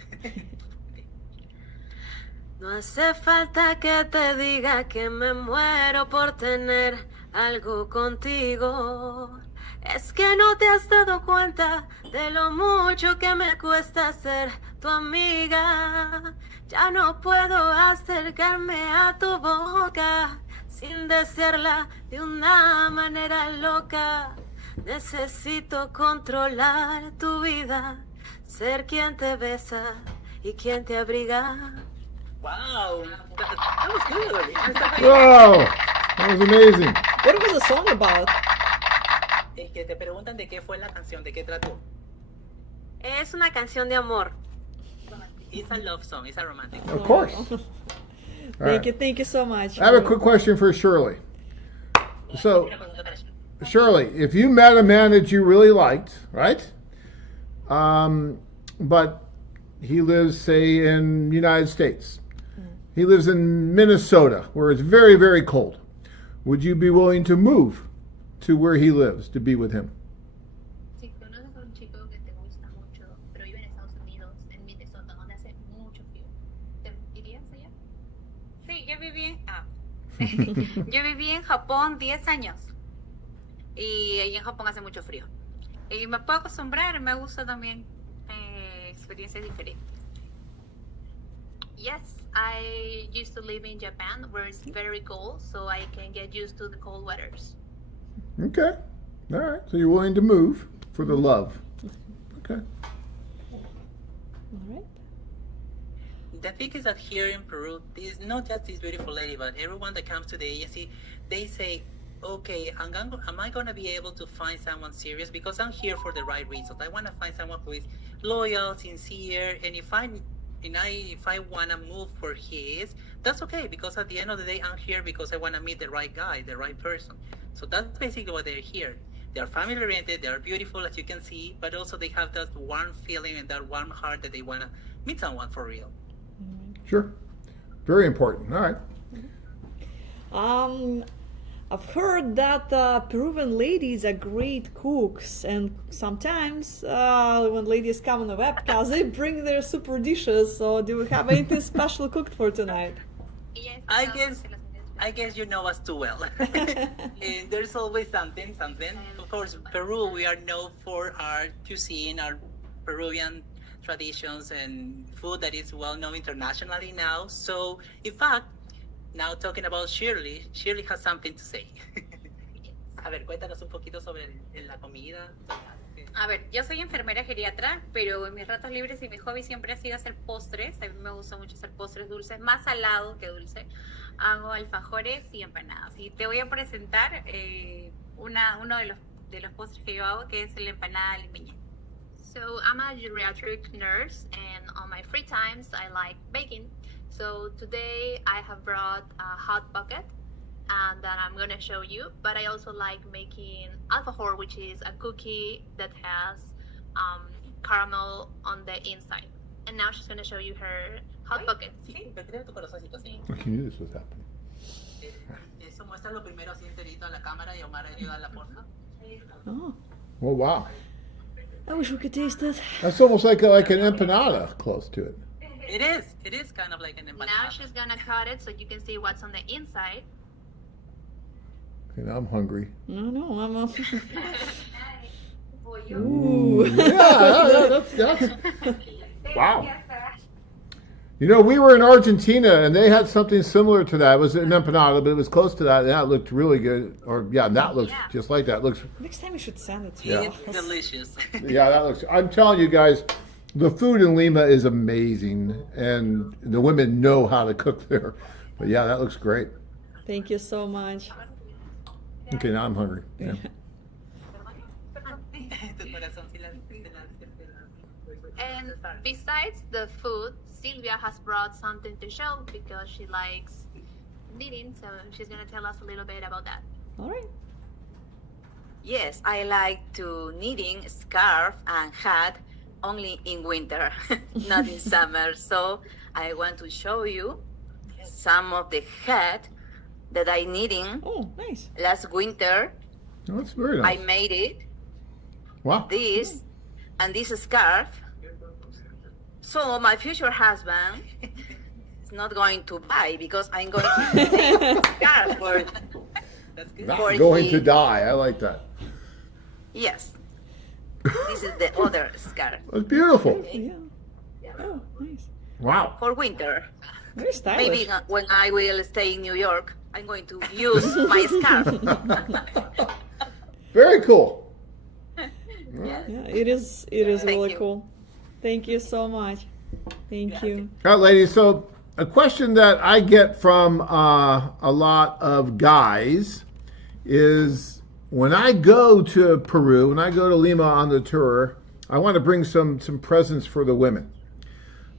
No hace falta que te diga que me muero por tener algo contigo. Es que no te has dado cuenta de lo mucho que me cuesta ser tu amiga. Ya no puedo acercarme a tu boca sin desearla de una manera loca. Necesito controlar tu vida, ser quien te besa y quien te abriga. Wow, that was good. Wow, that was amazing. What was the song about? Es que te preguntan de qué fue la canción, de qué trató. Es una canción de amor. It's a love song, it's a romantic song. Of course. Thank you so much. I have a quick question for Shirley. So, Shirley, if you met a man that you really liked, right? But he lives, say, in the United States. He lives in Minnesota, where it's very, very cold. Would you be willing to move to where he lives to be with him? Si conoces a un chico que te gusta mucho, pero vive en Estados Unidos, en Minnesota, donde hace mucho frío, ¿te irías allá? Sí, yo viví en Japón 10 años y ahí en Japón hace mucho frío. Y me puedo acostumbrar, me gusta también experiencias diferentes. Yes, I used to live in Japan where it's very cold, so I can get used to the cold weathers. Okay. All right. So you're willing to move for the love. Okay. All right. The thing is that here in Peru, it's not just this beautiful lady, but everyone that comes to the agency, they say, okay, am I going to be able to find someone serious? Because I'm here for the right reasons. I want to find someone who is loyal, sincere, and if I want to move for his, that's okay, because at the end of the day, I'm here because I want to meet the right guy, the right person. So that's basically why they're here. They are family oriented, they are beautiful, as you can see, but also they have that warm feeling and that warm heart that they want to meet someone for real. Sure. Very important. All right. I've heard that Peruvian ladies are great cooks, and sometimes when ladies come on the webcast, they bring their super dishes. So, do we have anything special cooked for tonight? Yes, I guess you know us too well. There's always something. Of course, Peru, we are known for our cuisine, our Peruvian traditions and food that is well known internationally now. So, in fact, now talking about Shirley has something to say. A ver, cuéntanos un poquito sobre la comida. A ver, yo soy enfermera geriatra, pero en mis ratos libres y mi hobby siempre ha sido hacer postres. A mí me gusta mucho hacer postres dulces, más salado que dulce. Hago alfajores y empanadas. Y te voy a presentar uno de los postres que yo hago, que es la empanada limeña. So I'm a geriatric nurse, and on my free times, I like baking. So today I have brought a hot bucket, and that I'm gonna show you. But I also like making alfajor, which is a cookie that has caramel on the inside. And now she's gonna show you her hot bucket. Sí, pero tu corazoncito así. I knew this was happening. Eso muéstralo primero así enterito a la cámara y Omar ayuda a la porfa. Oh, Oh, wow. I wish we could taste it. That's almost like an empanada close to it. It is kind of like an empanada. Now she's gonna cut it so you can see what's on the inside. Okay, now I'm hungry. No, I'm Ooh. Yeah, that's wow. You know, we were in Argentina and they had something similar to that. It was an empanada, but it was close to that. And that looked really good. Or yeah, that looks just like that. It looks. Next time you should send it to Yeah. me. It's delicious. Yeah, that looks. I'm telling you guys, the food in Lima is amazing, and the women know how to cook there. But yeah, that looks great. Thank you so much. Okay, now I'm hungry. Yeah. And besides the food, Sylvia has brought something to show because she likes knitting, so she's gonna tell us a little bit about that. All right. Yes, I like to knitting scarf and hat only in winter, not in summer. So I want to show you some of the hat that I knitting. Oh, nice. Last winter. Oh, that's very nice. I made it. Wow. This and this scarf. So my future husband is not going to buy because I'm going to make scarf for. Not going to die. I like that. Yes. This is the other scarf. That's beautiful. Yeah. Oh, nice. Wow. For winter. Very stylish. Maybe when I will stay in New York, I'm going to use my scarf. Very cool. Yes. Yeah, it is really you. cool. Thank you so much. Thank you. All right, ladies. So a question that I get from a lot of guys is when I go to Peru, when I go to Lima on the tour, I want to bring some presents for the women.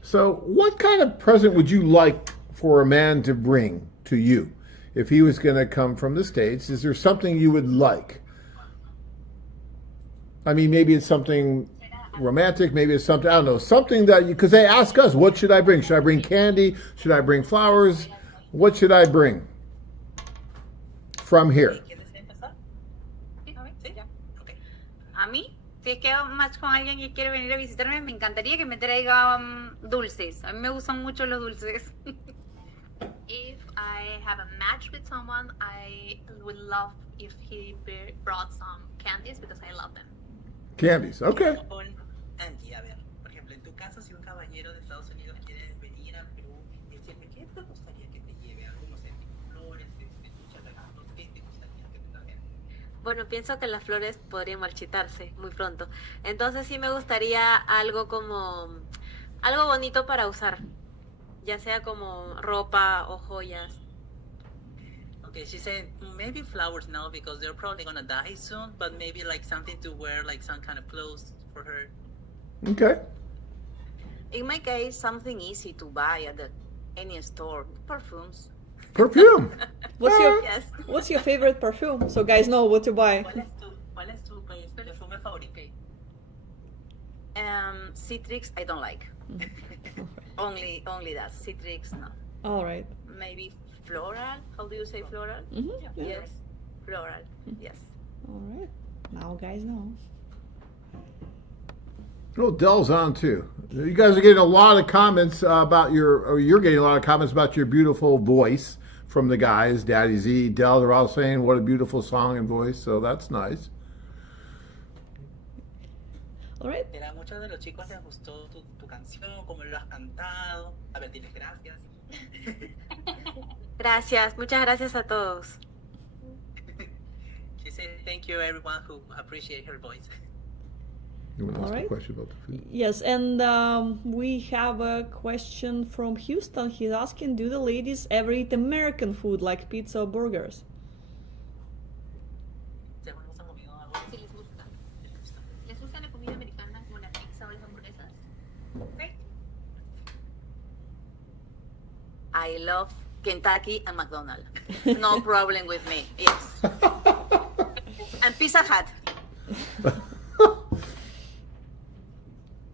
So what kind of present would you like for a man to bring to you if he was going to come from the States? Is there something you would like? I mean, maybe it's something romantic, maybe it's something, I don't know, something that you, because they ask us, what should I bring? Should I bring candy? Should I bring flowers? What should I bring from here? A mí, si es que hago match con alguien que quiere venir a visitarme, me encantaría que me traiga dulces. A mí me gustan mucho los dulces. If I have a match with someone, I would love if he brought some candies because I love them. Candies, okay. Angie, a ver, por ejemplo, en tu caso, si un caballero de Estados Unidos quiere venir a Perú, decirme, ¿qué te gustaría que te lleve? Algo, no sé, flores, muchas regalos, ¿qué te gustaría que te trajera? Bueno, pienso que las flores podrían marchitarse muy pronto. Entonces sí me gustaría algo algo bonito para usar, ya sea como ropa o joyas. Okay, she said maybe flowers now because they're probably gonna die soon, but maybe like something to wear, like some kind of clothes for her. Okay. In my case, something easy to buy at any store. Perfumes. Perfume. Yes. What's your favorite perfume? So guys know what to buy. ¿Cuál es tu perfume favorito? Citrix, I don't like. only that. Citrix, no. All right. Maybe floral. How do you say floral? Mm-hmm. Yeah. Yes. Floral. Yes. All right. Now guys know. Oh, Dell's on too. You guys are getting a lot of comments about you're getting a lot of comments about your beautiful voice from the guys. Daddy Z, Dell, they're all saying what a beautiful song and voice, so that's nice. All right. A muchos de los chicos les gustó tu canción, cómo lo has cantado. A ver, diles gracias. Gracias, muchas gracias a todos. She said thank you everyone who appreciate her voice. You want to ask All right. a question about the food? Yes, and we have a question from Houston. He's asking, do the ladies ever eat American food like pizza or burgers? Si les gusta. ¿Les gusta la comida americana como la pizza o las hamburguesas? Okay. I love Kentucky and McDonald's. No problem with me. Yes. And Pizza Hut.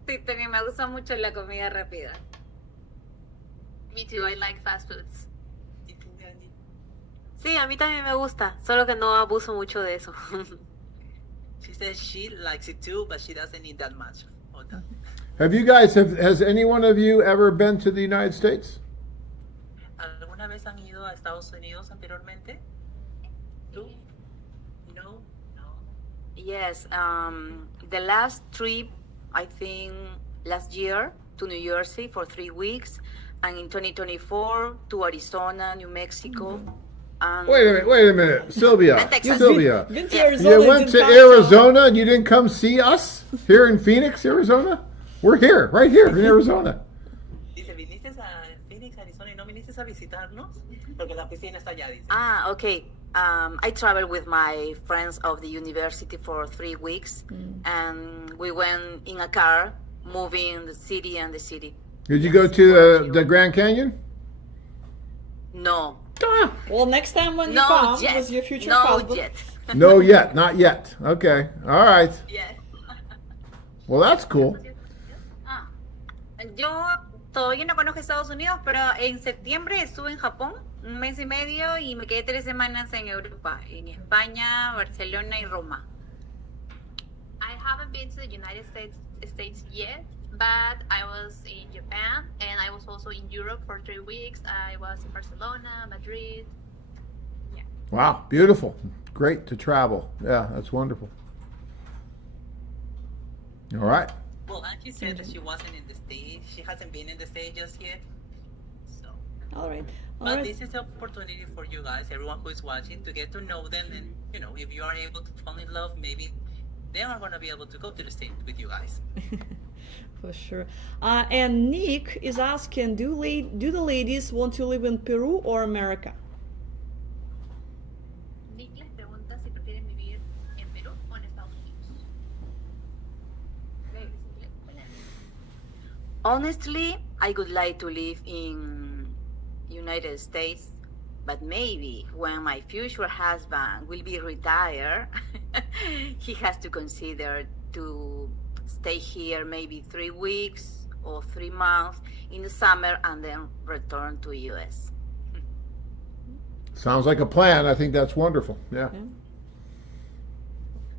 Sí, también me gusta mucho la comida rápida. Me too, I like fast foods. ¿Y tú, Angie? Sí, a mí también me gusta, solo que no abuso mucho de eso. She says she likes it too, but she doesn't eat that much of that. Have you guys, has any one of you ever been to the United States? ¿Alguna vez han ido a Estados Unidos anteriormente? ¿Tú? No. Yes. The last trip, I think, last year to New Jersey for 3 weeks, and in 2024 to Arizona, New Mexico. Wait a minute, Sylvia. Sylvia, Been to Arizona, you went to didn't come, Arizona and you didn't come see us here in Phoenix, Arizona? We're here, right here in Arizona. Dice, ¿viniste a Phoenix, Arizona y no viniste a visitarnos? Porque la oficina está allá, dice. Ah, okay. I traveled with my friends of the university for 3 weeks, and we went in a car, moving the city and the city. Did you go to the Grand Canyon? No, Well, next time when you No come yet. with your future No husband. yet. No yet, not yet. Okay, all right. Yes. Well, that's cool. Ah, yo todavía no conozco Estados Unidos, pero en septiembre estuve en Japón un mes y medio y me quedé 3 semanas en Europa, en España, Barcelona y Roma. I haven't been to the United States yet, but I was in Japan and I was also in Europe for 3 weeks. I was in Barcelona, Madrid. Wow, beautiful. Great to travel. Yeah, that's wonderful. All right. Well, Angie said that she wasn't in the States. She hasn't been in the States just yet. So, All right. but this is an opportunity for you guys, everyone who is watching, to get to know them. And, you know, if you are able to fall in love, maybe they are going to be able to go to the States with you guys. For sure. And Nick is asking, do the ladies want to live in Peru or America? Nick les pregunta si prefieren vivir en Perú o en Estados Unidos. Honestly, I would like to live in United States, but maybe when my future husband will be retired, he has to consider to stay here maybe 3 weeks or 3 months in the summer and then return to US. Sounds like a plan. I think that's wonderful. Yeah.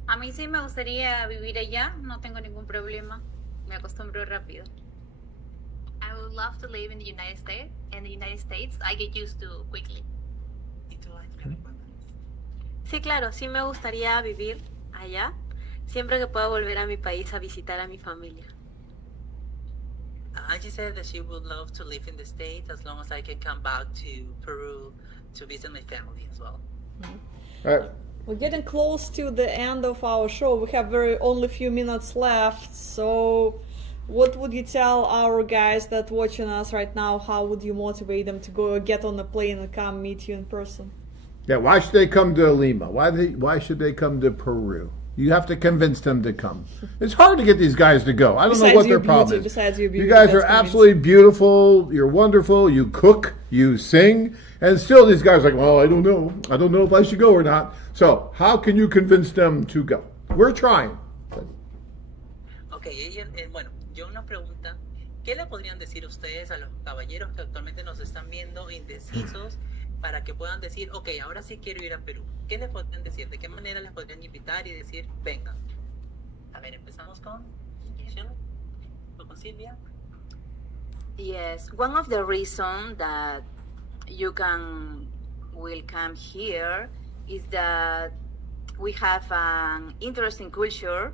A mí sí me gustaría vivir allá, no tengo ningún problema, me acostumbro rápido. I would love to live in the United States. In the United States, I get used to quickly. Sí, claro, sí me gustaría vivir allá, siempre que pueda volver a mi país a visitar a mi familia. Angie said that she would love to live in the States as long as I can come back to Peru to visit my family as well. All right. We're getting close to the end of our show. We have only a few minutes left. So, what would you tell our guys that watching us right now? How would you motivate them to go get on a plane and come meet you in person? Yeah, why should they come to Lima? Why should they come to Peru? You have to convince them to come. It's hard to get these guys to go. I don't know what their problem is. Besides your beauty, you guys are that's absolutely beautiful. You're wonderful. You cook. You sing. And still these guys are like, well, I don't know. I don't know if I should go or not. So how can you convince them to go? We're trying. Ok, ella, bueno, John nos pregunta, ¿qué le podrían decir ustedes a los caballeros que actualmente nos están viendo indecisos para que puedan decir, ok, ahora sí quiero ir a Perú? ¿Qué les podrían decir? ¿De qué manera les podrían invitar y decir, vengan? A ver, empezamos con Shirley, o con Silvia. Yes, one of the reasons that will come here is that we have an interesting culture.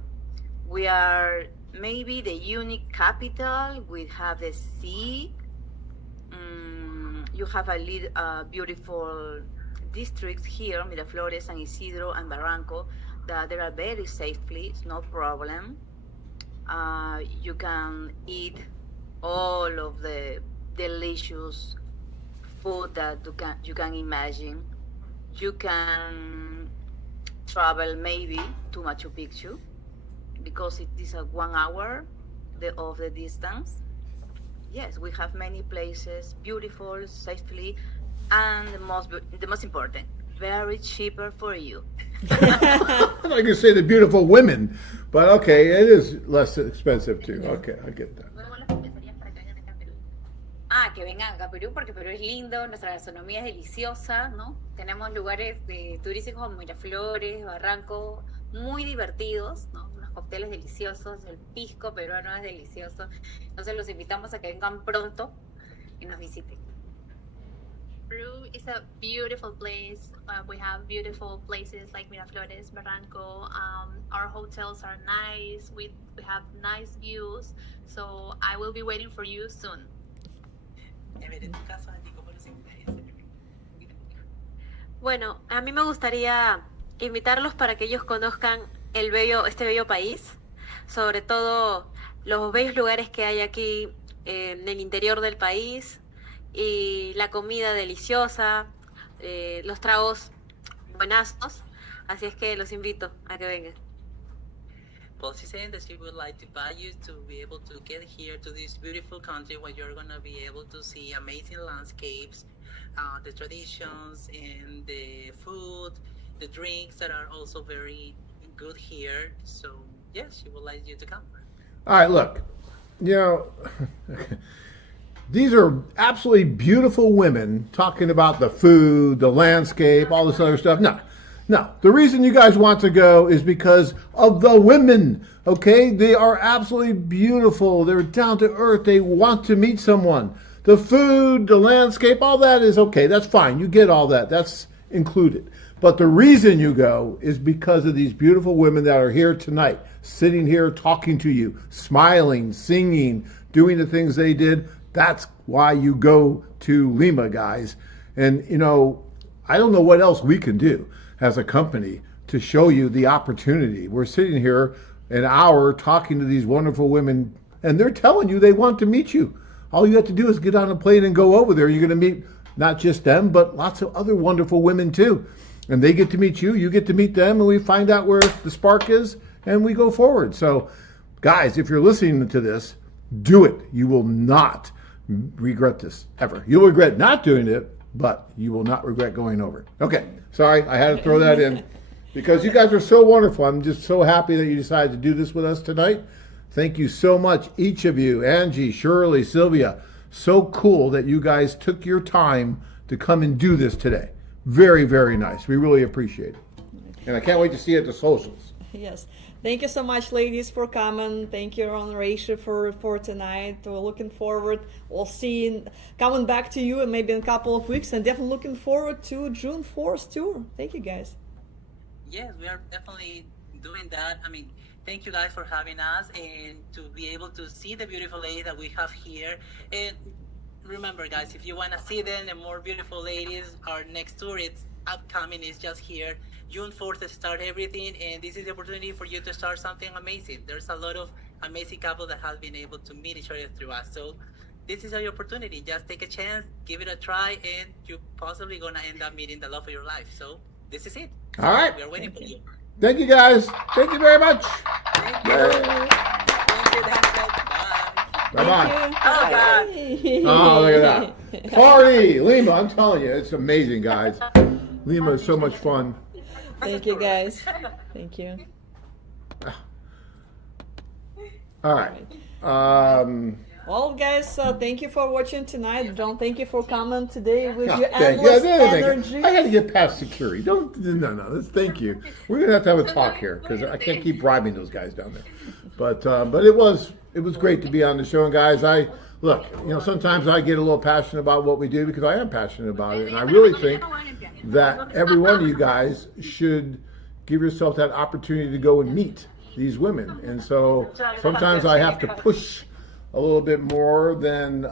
We are maybe the unique capital. We have the sea. You have beautiful districts here, Miraflores, San Isidro, and Barranco, that they are very safely. It's no problem. You can eat all of the delicious food that you can imagine. You can travel maybe to Machu Picchu because it is a 1 hour of the distance. Yes, we have many places, beautiful, safely, and the most important, very cheaper for you. I'm not going to say the beautiful women, but okay, it is less expensive too. Okay, I get that. Que vengan acá a Perú porque Perú es lindo, nuestra gastronomía es deliciosa, ¿no? Tenemos lugares turísticos como Miraflores, Barranco, muy divertidos, ¿no? Unos cócteles deliciosos, el pisco peruano es delicioso. Entonces los invitamos a que vengan pronto y nos visiten. Peru is a beautiful place. We have beautiful places like Miraflores, Barranco. Our hotels are nice. We have nice views. So I will be waiting for you soon. Bueno, a mí me gustaría invitarlos para que ellos conozcan este bello país, sobre todo los bellos lugares que hay aquí en el interior del país y la comida deliciosa, los tragos buenazos, así es que los invito a que vengan. Well, she's saying that she would like to invite you to be able to get here to this beautiful country where you're going to be able to see amazing landscapes, the traditions and the food, the drinks that are also very good here. So yes, she would like you to come. All right, look, you know, these are absolutely beautiful women talking about the food, the landscape, all this other stuff. No, the reason you guys want to go is because of the women, okay? They are absolutely beautiful. They're down to earth. They want to meet someone. The food, the landscape, all that is okay. That's fine. You get all that. That's included. But the reason you go is because of these beautiful women that are here tonight, sitting here talking to you, smiling, singing, doing the things they did. That's why you go to Lima, guys. And, you know, I don't know what else we can do as a company to show you the opportunity. We're sitting here an hour talking to these wonderful women, and they're telling you they want to meet you. All you have to do is get on a plane and go over there. You're going to meet not just them, but lots of other wonderful women too. And they get to meet you, you get to meet them, and we find out where the spark is, and we go forward. So, guys, if you're listening to this, do it. You will not regret this ever. You'll regret not doing it, but you will not regret going over. Okay, sorry, I had to throw that in because you guys are so wonderful. I'm just so happy that you decided to do this with us tonight. Thank you so much, each of you, Angie, Shirley, Sylvia. So cool that you guys took your time to come and do this today. Very, very nice. We really appreciate it. And I can't wait to see you at the socials. Yes. Thank you so much, ladies, for coming. Thank you, Ron Raisha, for tonight. We're looking forward. We'll see coming back to you and maybe in a couple of weeks, and definitely looking forward to June 4th tour. Thank you, guys. Yes, we are definitely doing that. I mean, thank you guys for having us and to be able to see the beautiful ladies that we have here. And remember, guys, if you want to see them, the more beautiful ladies, our next tour, it's upcoming, is just here. June 4th to start everything, and this is the opportunity for you to start something amazing. There's a lot of amazing couples that have been able to meet each other through us. So this is your opportunity. Just take a chance, give it a try, and you're possibly going to end up meeting the love of your life. So this is it. All right. We are waiting for you. Thank you, guys. Thank you very much. Thank you. Thank you, Daniel. Bye. Bye-bye. Oh, God. Oh, look at that. Party. Lima, I'm telling you, it's amazing, guys. Lima is so much fun. Thank you, guys. Thank you. All right. Well, guys, thank you for watching tonight. John, thank you for coming today with your Thank you. endless energy. I got to get past security. No. Thank you. We're gonna have to have a talk here because I can't keep bribing those guys down there. But it was great to be on the show. And guys, look, sometimes I get a little passionate about what we do because I am passionate about it, and I really think that every one of you guys should give yourself that opportunity to go and meet these women. And so sometimes I have to push a little bit more than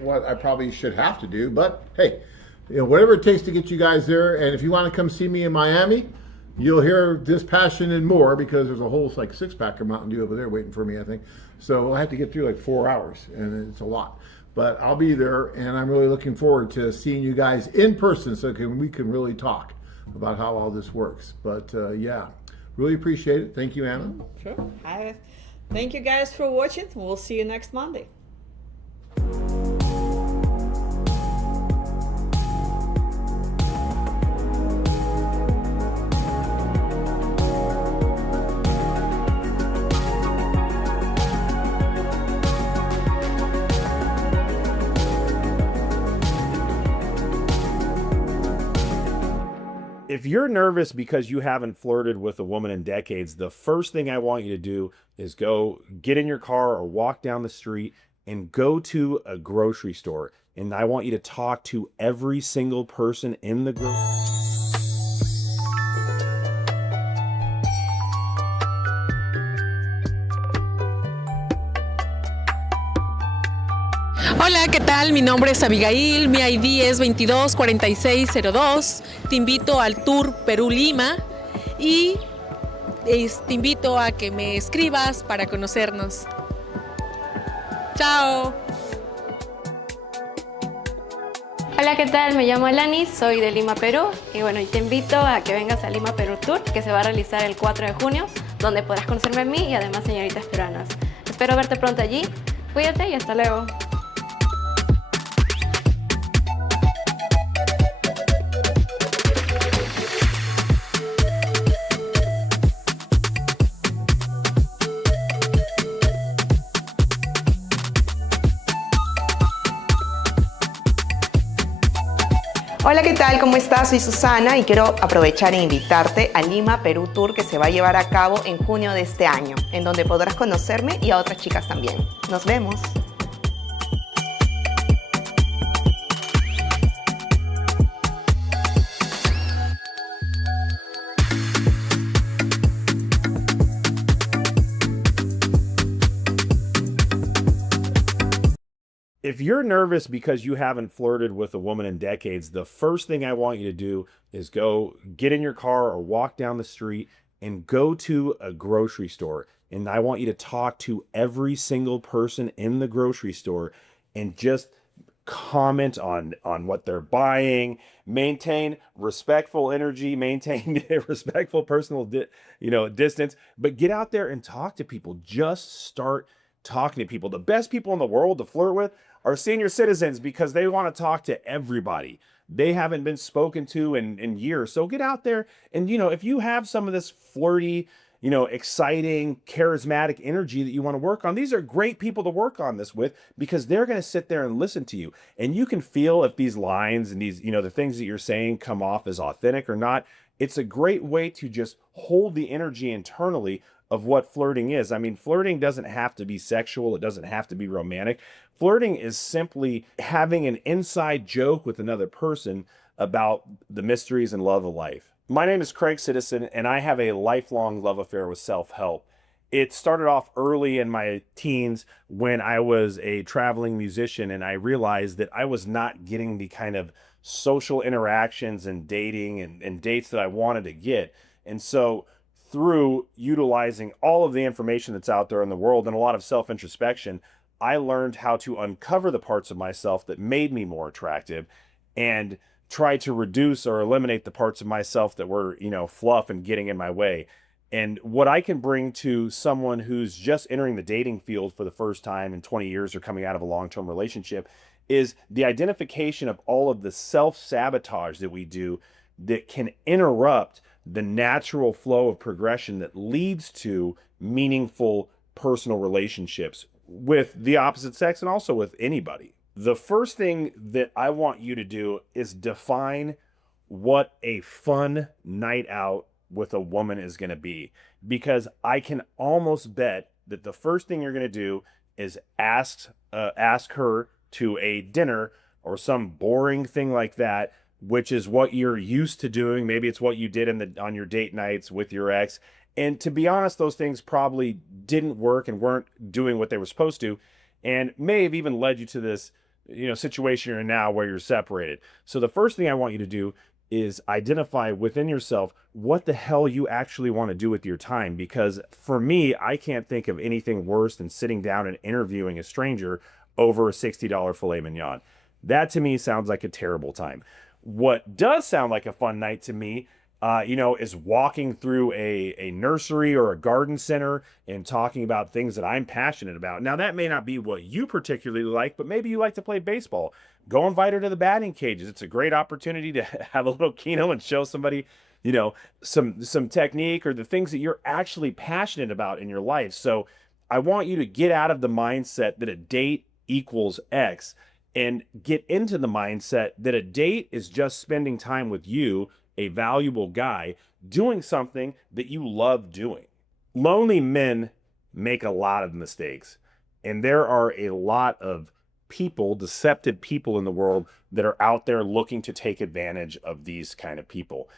what I probably should have to do. But hey, whatever it takes to get you guys there. And if you want to come see me in Miami, you'll hear this passion and more because there's a whole six-pack of Mountain Dew over there waiting for me, I think. So I have to get through 4 hours, and it's a lot. But I'll be there, and I'm really looking forward to seeing you guys in person so we can really talk about how all this works. But yeah, really appreciate it. Thank you, Anna. Sure. Thank you guys for watching. We'll see you next Monday. If you're nervous because you haven't flirted with a woman in decades, the first thing I want you to do is go get in your car or walk down the street and go to a grocery store. And I want you to talk to every single person in the grocery store. Hola, ¿qué tal? Mi nombre es Abigail, mi ID es 224602. Te invito al Tour Perú-Lima y te invito a que me escribas para conocernos. ¡Chao! Hola, ¿qué tal? Me llamo Alanis, soy de Lima, Perú. Y bueno, te invito a que vengas a Lima Perú Tour, que se va a realizar el 4 de junio, donde podrás conocerme a mí y además señoritas peruanas. Espero verte pronto allí. Cuídate y hasta luego. Hola, ¿qué tal? ¿Cómo estás? Soy Susana y quiero aprovechar e invitarte al Lima Perú Tour que se va a llevar a cabo en junio de este año, en donde podrás conocerme y a otras chicas también. Nos vemos. If you're nervous because you haven't flirted with a woman in decades, the first thing I want you to do is go get in your car or walk down the street and go to a grocery store. And I want you to talk to every single person in the grocery store and just comment on what they're buying, maintain respectful energy, maintain respectful personal distance, but get out there and talk to people. Just start talking to people. The best people in the world to flirt with are senior citizens because they want to talk to everybody. They haven't been spoken to in years. So get out there and, if you have some of this flirty, exciting, charismatic energy that you want to work on, these are great people to work on this with because they're going to sit there and listen to you. And you can feel if these lines and these, the things that you're saying come off as authentic or not. It's a great way to just hold the energy internally of what flirting is. I mean, flirting doesn't have to be sexual. It doesn't have to be romantic. Flirting is simply having an inside joke with another person about the mysteries and love of life. My name is Craig Citizen, and I have a lifelong love affair with self-help. It started off early in my teens when I was a traveling musician, and I realized that I was not getting the kind of social interactions and dating and dates that I wanted to get. And so through utilizing all of the information that's out there in the world and a lot of self-introspection, I learned how to uncover the parts of myself that made me more attractive and try to reduce or eliminate the parts of myself that were, fluff and getting in my way. And what I can bring to someone who's just entering the dating field for the first time in 20 years or coming out of a long-term relationship is the identification of all of the self-sabotage that we do that can interrupt the natural flow of progression that leads to meaningful personal relationships with the opposite sex and also with anybody. The first thing that I want you to do is define what a fun night out with a woman is going to be, because I can almost bet that the first thing you're going to do is ask her to a dinner or some boring thing like that, which is what you're used to doing. Maybe it's what you did on your date nights with your ex. And to be honest, those things probably didn't work and weren't doing what they were supposed to, and may have even led you to this, situation you're in now where you're separated. So the first thing I want you to do is identify within yourself what the hell you actually want to do with your time. Because for me, I can't think of anything worse than sitting down and interviewing a stranger over a $60 filet mignon. That to me sounds like a terrible time. What does sound like a fun night to me, is walking through a nursery or a garden center and talking about things that I'm passionate about. Now, that may not be what you particularly like, but maybe you like to play baseball. Go invite her to the batting cages. It's a great opportunity to have a little keno and show somebody, some technique or the things that you're actually passionate about in your life. So I want you to get out of the mindset that a date equals X and get into the mindset that a date is just spending time with you, a valuable guy, doing something that you love doing. Lonely men make a lot of mistakes, and there are a lot of people, deceptive people in the world that are out there looking to take advantage of these kind of people.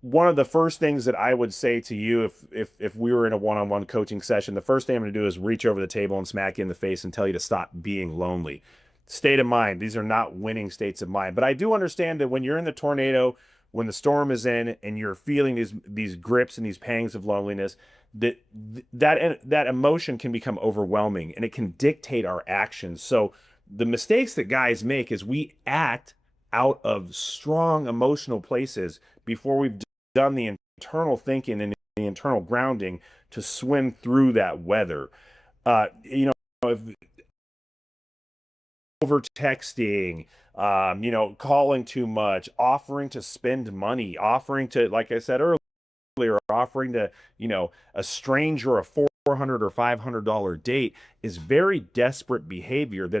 One of the first things that I would say to you if we were in a one-on-one coaching session, the first thing I'm going to do is reach over the table and smack you in the face and tell you to stop being lonely. State of mind. These are not winning states of mind. But I do understand that when you're in the tornado, when the storm is in, and you're feeling these grips and these pangs of loneliness, that emotion can become overwhelming and it can dictate our actions. So the mistakes that guys make is we act out of strong emotional places before we've done the internal thinking and the internal grounding to swim through that weather. If over texting, calling too much, offering to spend money, offering to, like I said earlier, offering to, a stranger a $400 or $500 date is very desperate behavior that a